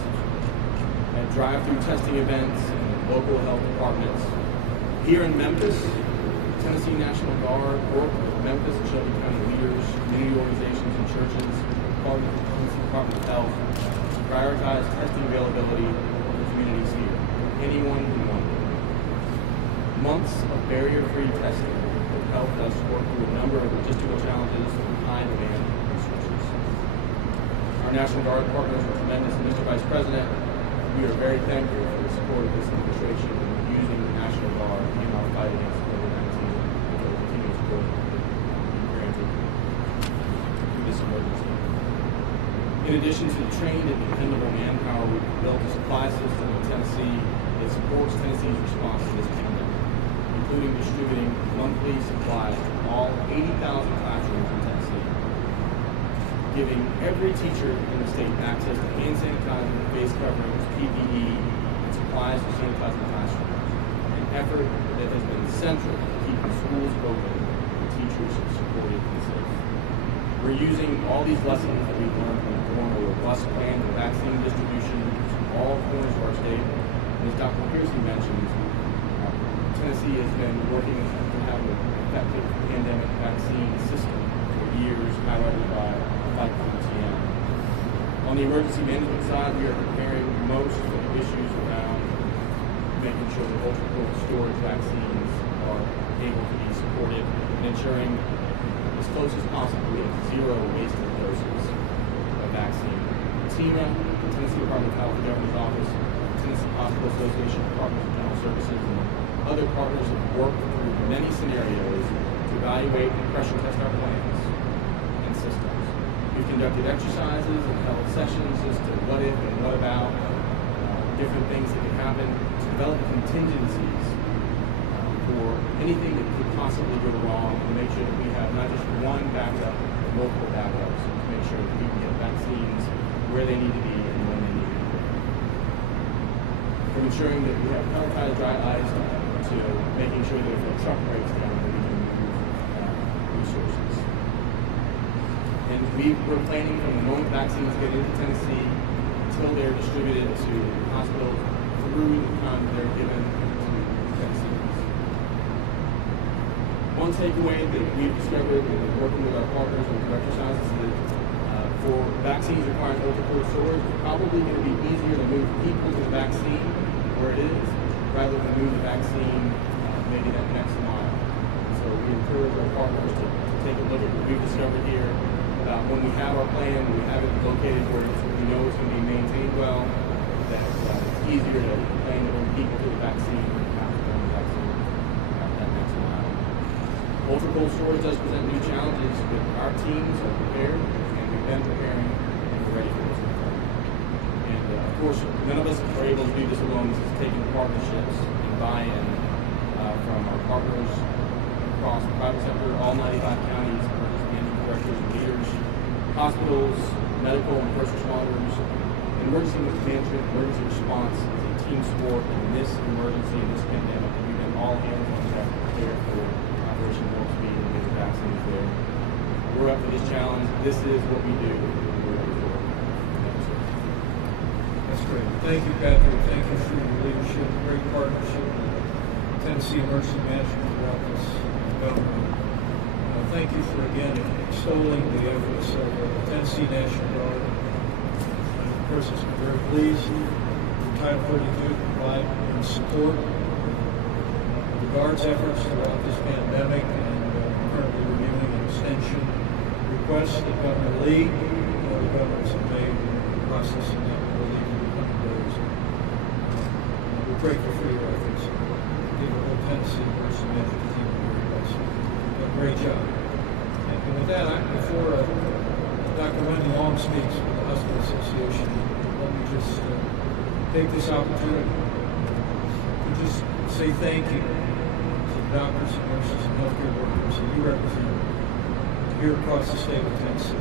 At drive-through testing events and local health departments. Here in Memphis, Tennessee National Guard worked with Memphis and Shelby County leaders, community organizations, and churches, partnered with the Tennessee Department of Health to prioritize testing availability for the communities here. Anyone who wanted it. Months of barrier-free testing have helped us work through a number of logistical challenges and high-demand resources. Our National Guard partners are tremendous, and Mr. Vice President, we are very thankful for the support of this administration in using the National Guard in our fight against COVID-19 and will continue to work and granted through this emergency. In addition to trained and dependable manpower, we've built a supply system in Tennessee that supports Tennessee's response to this pandemic, including distributing monthly supplies to all 80,000 classrooms in Tennessee, giving every teacher in the state access to hand sanitizer, face coverings, PPE, and supplies to sanitize the classroom, an effort that has been central to keeping schools open and teachers supported and safe. We're using all these lessons that we've learned from forming a robust plan for vaccine distribution to all corners of our state. And as Dr. Piercy mentioned, Tennessee has been working to have an effective pandemic vaccine system for years, highlighted by Fight for TN. On the emergency management side, we are preparing most of the issues around making sure that ultra cold storage vaccines are able to be supported and ensuring as close as possible we have zero wasted doses of vaccine. TEMA, the Tennessee Department of Health and Governor's Office, Tennessee Hospital Association, Department of General Services, and other partners have worked through many scenarios to evaluate and pressure test our plans and systems. We've conducted exercises and held sessions as to what if and what about, different things that could happen, to develop contingencies for anything that could possibly go wrong, and make sure that we have not just one backup, but multiple backups, to make sure that we can get vaccines where they need to be and when they need to be. From ensuring that we have pelletized dry ice to making sure that if a truck breaks down, that we can move resources. And we're planning from the moment vaccines get into Tennessee until they're distributed to hospitals through the time they're given to Tennesseans. One takeaway that we've discovered in working with our partners on the exercises is that for vaccines requiring ultra-cold storage, it's probably going to be easier to move people to the vaccine where it is, rather than move the vaccine maybe that next mile. So we encourage our partners to take a look at what we've discovered here about when we have our plan, when we have it located where we know it's going to be maintained well, that it's easier to plan to bring people to the vaccine than have to bring the vaccine at that next mile. Ultra-cold storage does present new challenges, but our teams are prepared, and we've been preparing, and we're ready for this. And of course, none of us are able to do this alone. This is taking partnerships and buy-in from our partners across the private sector, all 95 counties, emergency management directors and leaders, hospitals, medical and first responders. And emergency management, emergency response is a team sport in this emergency, in this pandemic. We've been all hands on deck prepared for Operation Warp Speed and get the vaccines there. We're up for this challenge. This is what we do. We're ready for it. That's great. Thank you, Patrick. Thank you for your leadership, great partnership with Tennessee Emergency Management Office and government. Thank you for, again, extolling the efforts of the Tennessee National Guard. Of course, I'm very pleased that Title 32 to provide and support the Guard's efforts throughout this pandemic, and currently reviewing an extension request that Governor Lee and other governors have made in processing that relief in the coming days. We're grateful for your efforts. Give the whole Tennessee Emergency Management team the very best. You've done a great job. And with that, before Dr. Wendy Long speaks with the Hospital Association, let me just take this opportunity to just say thank you to the doctors and nurses and healthcare workers that you represent here across the state of Tennessee.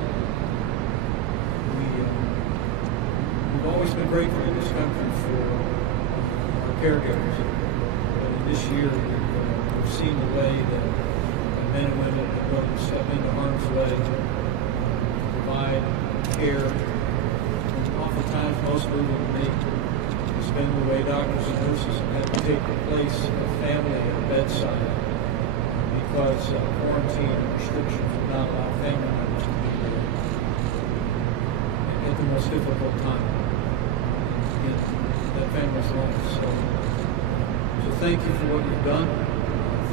We've always been grateful in this country for our caregivers. But this year, we've seen the way that men and women are going to step into harm's way to provide care. And oftentimes, most people has been the way doctors and nurses have had to take the place of family at the bedside because quarantine and restrictions have not allowed family members to be there at the most difficult time. And that family's lost. So thank you for what you've done.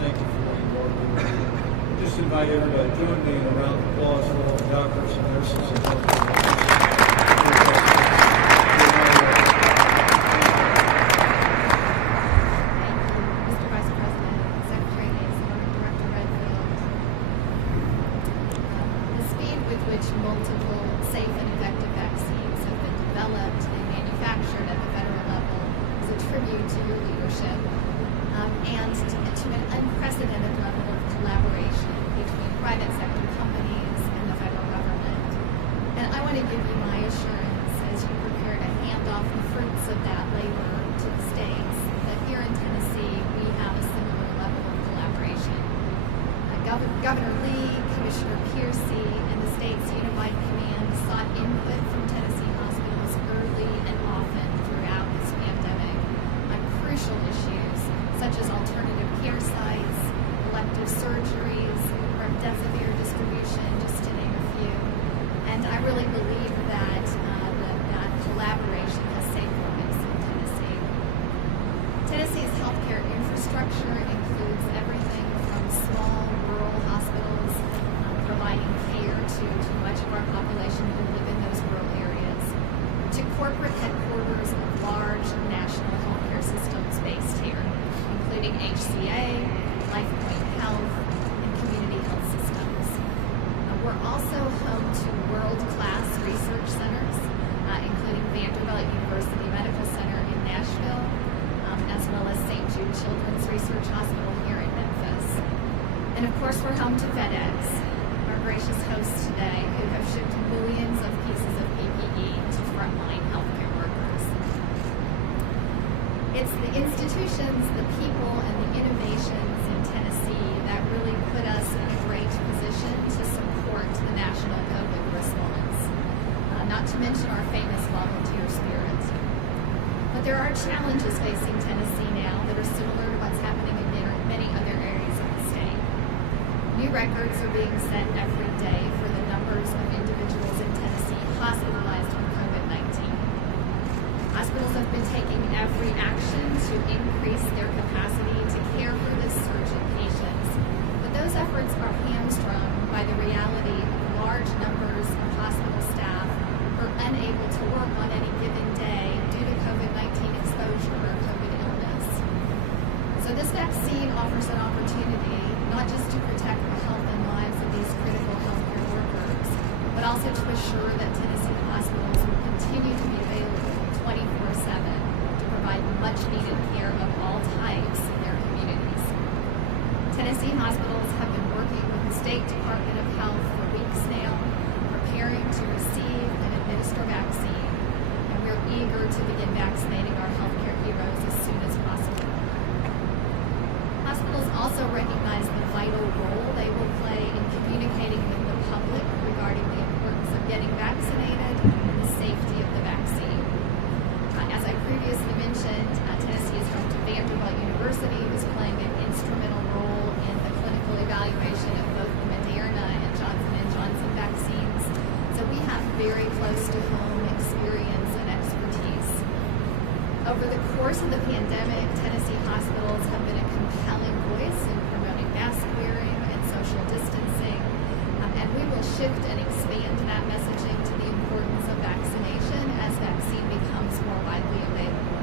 Thank you for what you are doing. Just invite everybody to join me in a round of applause for all the doctors and nurses and healthcare workers. Mr. Vice President. unprecedented level of collaboration between private sector companies and the federal government. And I want to give you my assurance as you prepare to hand off the fruits of that labor to the states that here in Tennessee we have a similar level of collaboration. Governor Lee, Commissioner Piercy, and the state's unified command sought input from Tennessee hospitals early and often throughout this pandemic on crucial issues such as alternative care sites, elective surgeries, remdesivir distribution, just to name a few. And I really believe that that collaboration has saved lives in Tennessee. Tennessee's healthcare infrastructure includes everything from small rural hospitals providing care to much of our population who live in those rural areas, to corporate headquarters of large national healthcare systems based here, including HCA, LifePoint Health, and community health systems. We're also home to world-class research centers, including Vanderbilt University Medical Center in Nashville, as well as St. Jude Children's Research Hospital here in Memphis. And of course, we're home to FedEx, our gracious hosts today, who have shipped millions of pieces of PPE to frontline healthcare workers. It's the institutions, the people, and the innovations in Tennessee that really put us in a great position to support the national COVID response, not to mention our famous volunteer spirit. But there are challenges facing Tennessee now that are similar to what's happening in many other areas of the state. New records are being set every day for the numbers of individuals in Tennessee hospitalized with COVID-19. Hospitals have been taking every action to increase their capacity to care for this surge of patients, but those efforts are hamstrung by the reality of large numbers of hospital staff who are unable to work on any given day due to COVID-19 exposure or COVID illness. So this vaccine offers an opportunity not just to protect the health and lives of these critical healthcare workers, but also to assure that Tennessee hospitals will continue to be available 24/7 to provide much-needed care of all types in their communities. Tennessee hospitals have been working with the State Department of Health for weeks now, preparing to receive and administer vaccine, and we're eager to begin vaccinating our healthcare heroes as soon as possible. Hospitals also recognize the vital role they will play in communicating with the public regarding the importance of getting vaccinated and the safety of the vaccine. As I previously mentioned, Tennessee is home to Vanderbilt University, who's playing an instrumental role in the clinical evaluation of both the Moderna and Johnson & Johnson vaccines. So we have very close to home experience and expertise. Over the course of the pandemic, Tennessee hospitals have been a compelling voice in promoting mask wearing and social distancing, and we will shift and expand that messaging to the importance of vaccination as vaccine becomes more widely available.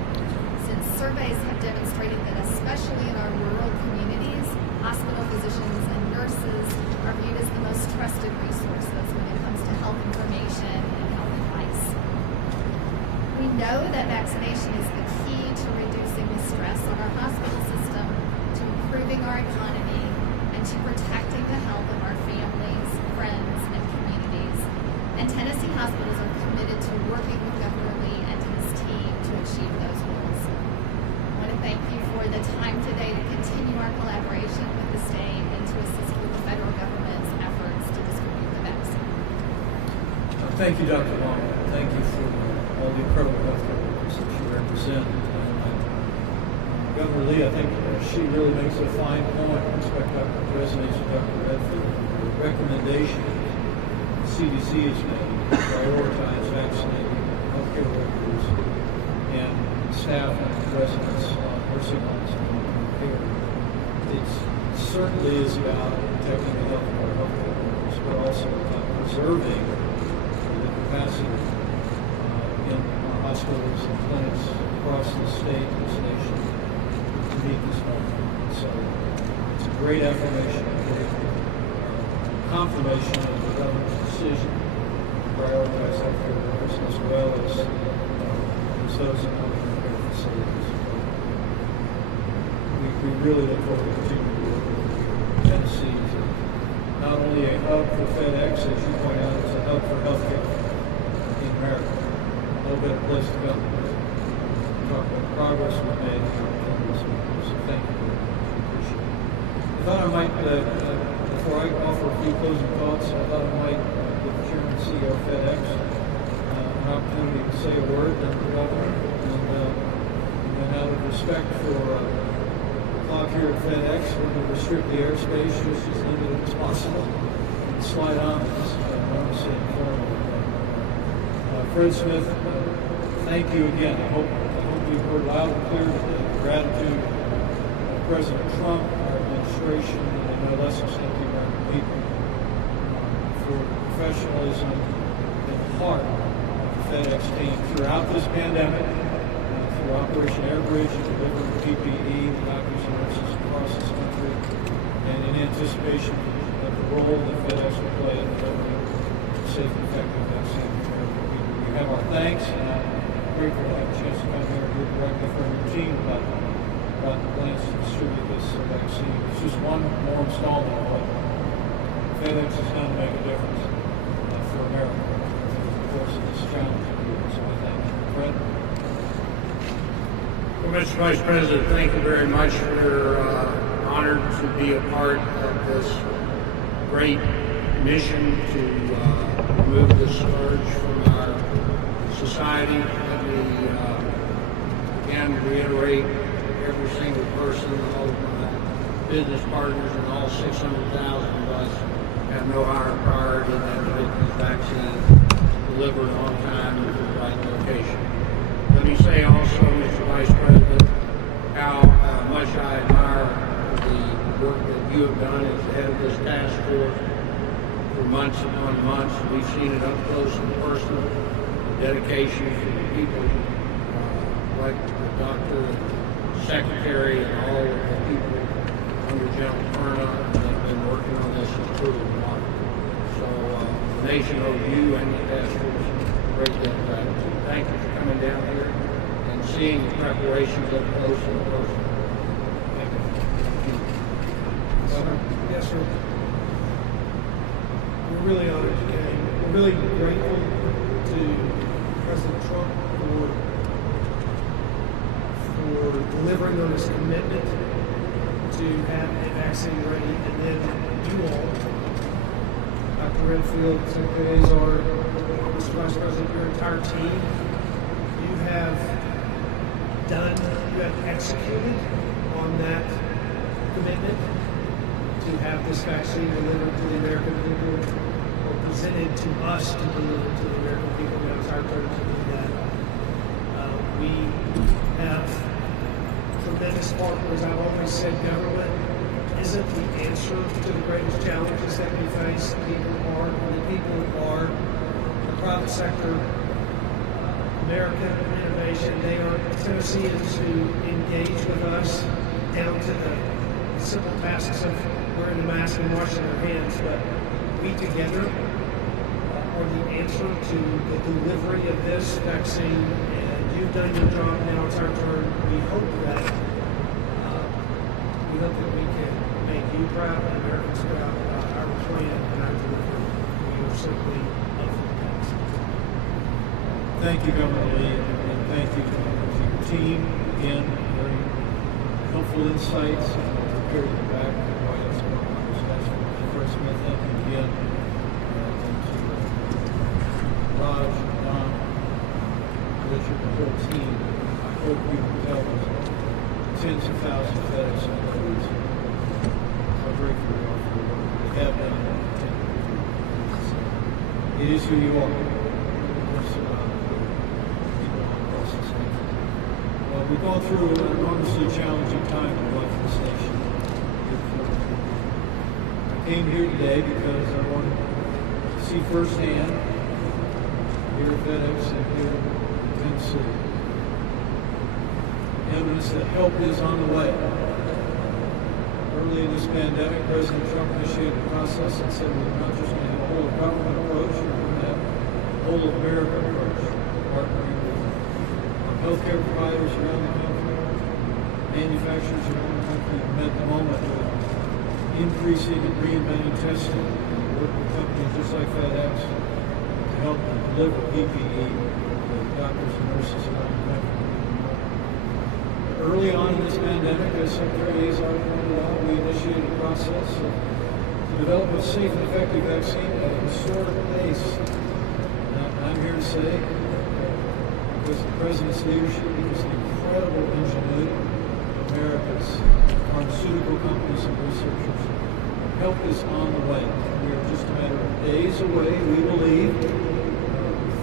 Since surveys have demonstrated that especially in our rural communities, hospital physicians and nurses are viewed as the most trusted resources when it comes to health information and health advice. We know that vaccination is the key to reducing the stress on our hospital system, to improving our economy, and to protecting the health of our families, friends, and communities. And Tennessee hospitals are committed to working with Governor Lee and his team to achieve those goals. I want to thank you for the time today to continue our collaboration with the state and to assist with the federal government's efforts to distribute the vaccine. Thank you, Dr. Long. Thank you for all the incredible healthcare workers that you represent. Governor Lee, I think she really makes a fine point. I respect Dr. Resonates with Dr. Redfield. The recommendation the CDC has made to prioritize vaccinating healthcare workers and staff and residents on nursing homes and long-term care. It certainly is about protecting the health of our healthcare workers, but also about preserving the capacity in our hospitals and clinics across the state and this nation to meet this moment. So it's a great affirmation, a great confirmation of the governor's decision to prioritize healthcare workers as well as those in long-term care facilities. We really look forward to continuing to work with Tennessee is not only a hub for FedEx, as you point out, it's a hub for healthcare in America. No better place to go. Talk about progress we've made in this week. So thank you very much. I appreciate it. I thought I might, before I offer a few closing thoughts, I thought I might give the Chairman and CEO of FedEx an opportunity to say a word to the governor, and out of respect for the clock here at FedEx, we're going to restrict the airspace just as limited as possible and slide on this. I want to say informal. Fred Smith, thank you again. I hope we've heard loud and clear the gratitude of President Trump, our administration, and no less extent the American people for the professionalism and the heart of the FedEx team throughout this pandemic, through Operation Airbridge and delivering PPE to doctors and nurses across this country, and in anticipation of the role that FedEx will play in delivering safe and effective vaccine to American people. You have our thanks, and I'm grateful to have a chance to come here and hear directly from your team about the plans to distribute this vaccine. It's just one more installment of what FedEx has done to make a difference for America over the course of this challenging year. So I thank you. Fred? Well, Mr. Vice President, thank you very much. We're honored to be a part of this great mission to remove the scourge from our society. Let me again reiterate, every single person, all of my business partners, and all 600,000 of us have no higher priority than to get this vaccine delivered on time and to the right location. Let me say also, Mr. Vice President, how much I admire the work that you have done as the head of this task force for months upon months. We've seen it up close and personal, the dedication from the people like the doctor, the secretary, and all of the people under General Perna that have been working on this is truly remarkable. So the nation owes you and the task force a great deal of gratitude. Thank you for coming down here and seeing the preparations up close and personal. Thank you. Yes, sir. We're really honored today. We're really grateful to President Trump for delivering on his commitment to have a vaccine ready, and then you all, Dr. Redfield, Secretary Azar, Mr. Vice President, your entire team, you have executed on that commitment to have this vaccine delivered to the American people, or presented to us to deliver to the American people. Now it's our turn to do that. We have tremendous partners. I've always said government isn't the answer to the greatest challenges that we face. The people are the private sector, American innovation. They are Tennesseans who engage with us down to the simple tasks of wearing a mask and washing our hands. But we together are the answer to the delivery of this vaccine. And you've done your job. Now it's our turn. We hope that we can make you proud and Americans proud about our plan and our delivery. We are simply up for the task. Thank you, Governor Lee, and thank you to your team. Again, very helpful insights. Prepared to back the White House discussion. Fred Smith, thank you again. Thank you to Raj, Don, Richard, the whole team. I hope you can tell us tens of thousands of FedEx employees how grateful we are for the work they have done and continue to do. It is who you are. We've gone through an enormously challenging time in the life of this nation. I came here today because I wanted to see firsthand here at FedEx and here in Tennessee evidence that help is on the way. Early in this pandemic, President Trump initiated a process that said we're not just going to have a whole of government approach, we're going to have a whole of America approach, partnering with healthcare providers around the country, manufacturers around the country, who met the moment with increasing and reinventing testing, and work with companies just like FedEx to help deliver PPE to doctors and nurses around the country. Early on in this pandemic, as Secretary Azar pointed out, we initiated a process to develop a safe and effective vaccine at a historic pace. I'm here to say, because of the President's leadership, because of the incredible ingenuity of America's pharmaceutical companies and researchers, help is on the way. We are just a matter of days away, we believe,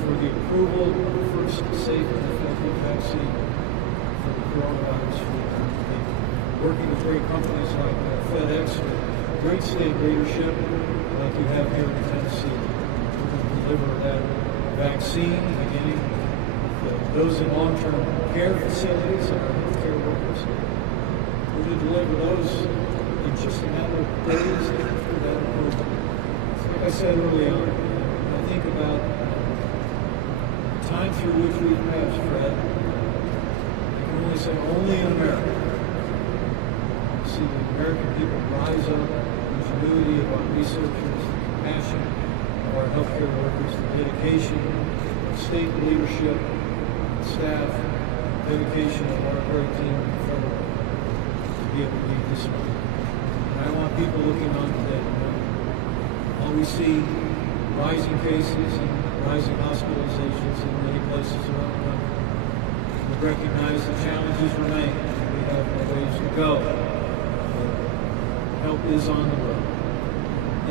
for the approval of the first safe and effective vaccine for the coronavirus. Working with great companies like FedEx, with great state leadership like you have here in Tennessee. We're going to deliver that vaccine, beginning with those in long-term care facilities and our healthcare workers. We're going to deliver those in just a matter of days after that approval. So like I said early on, I think about the time through which we've passed, Fred. I can only say only in America. See the American people rise up, the ingenuity of our researchers, the compassion of our healthcare workers, the dedication of state leadership, staff, dedication of our great team in the federal to be able to meet this one. And I want people looking on today. While we see rising cases and rising hospitalizations in many places around the country, we recognize the challenges remain. We have a ways to go. Help is on the way.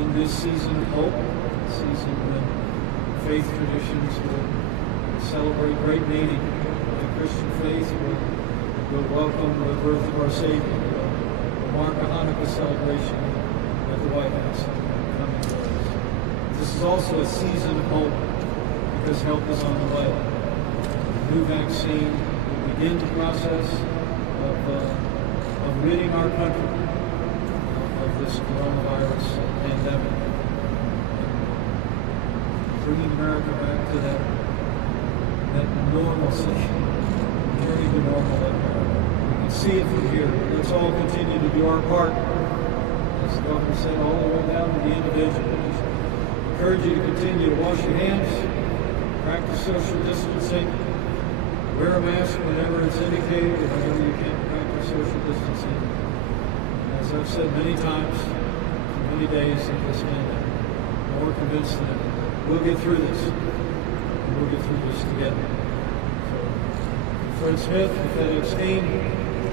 In this season of hope, a season when faith traditions will celebrate great meaning, the Christian faith will welcome the birth of our Savior, will mark a Hanukkah celebration at the White House in the coming days. This is also a season of hope because help is on the way. A new vaccine will begin the process of ridding our country of this coronavirus pandemic, bringing America back to that normalcy, returning to normal. We can see it from here. Let's all continue to do our part, as the governor said, all the way down to the individual. Just encourage you to continue to wash your hands, practice social distancing, wear a mask whenever it's indicated, and whenever you can't practice social distancing. As I've said many times, for many days in this pandemic, I'm more convinced that we'll get through this. And we'll get through this together. So, Fred Smith, the FedEx team,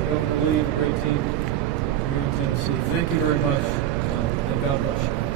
Governor Lee, the great team here in Tennessee. Thank you very much, and God bless you.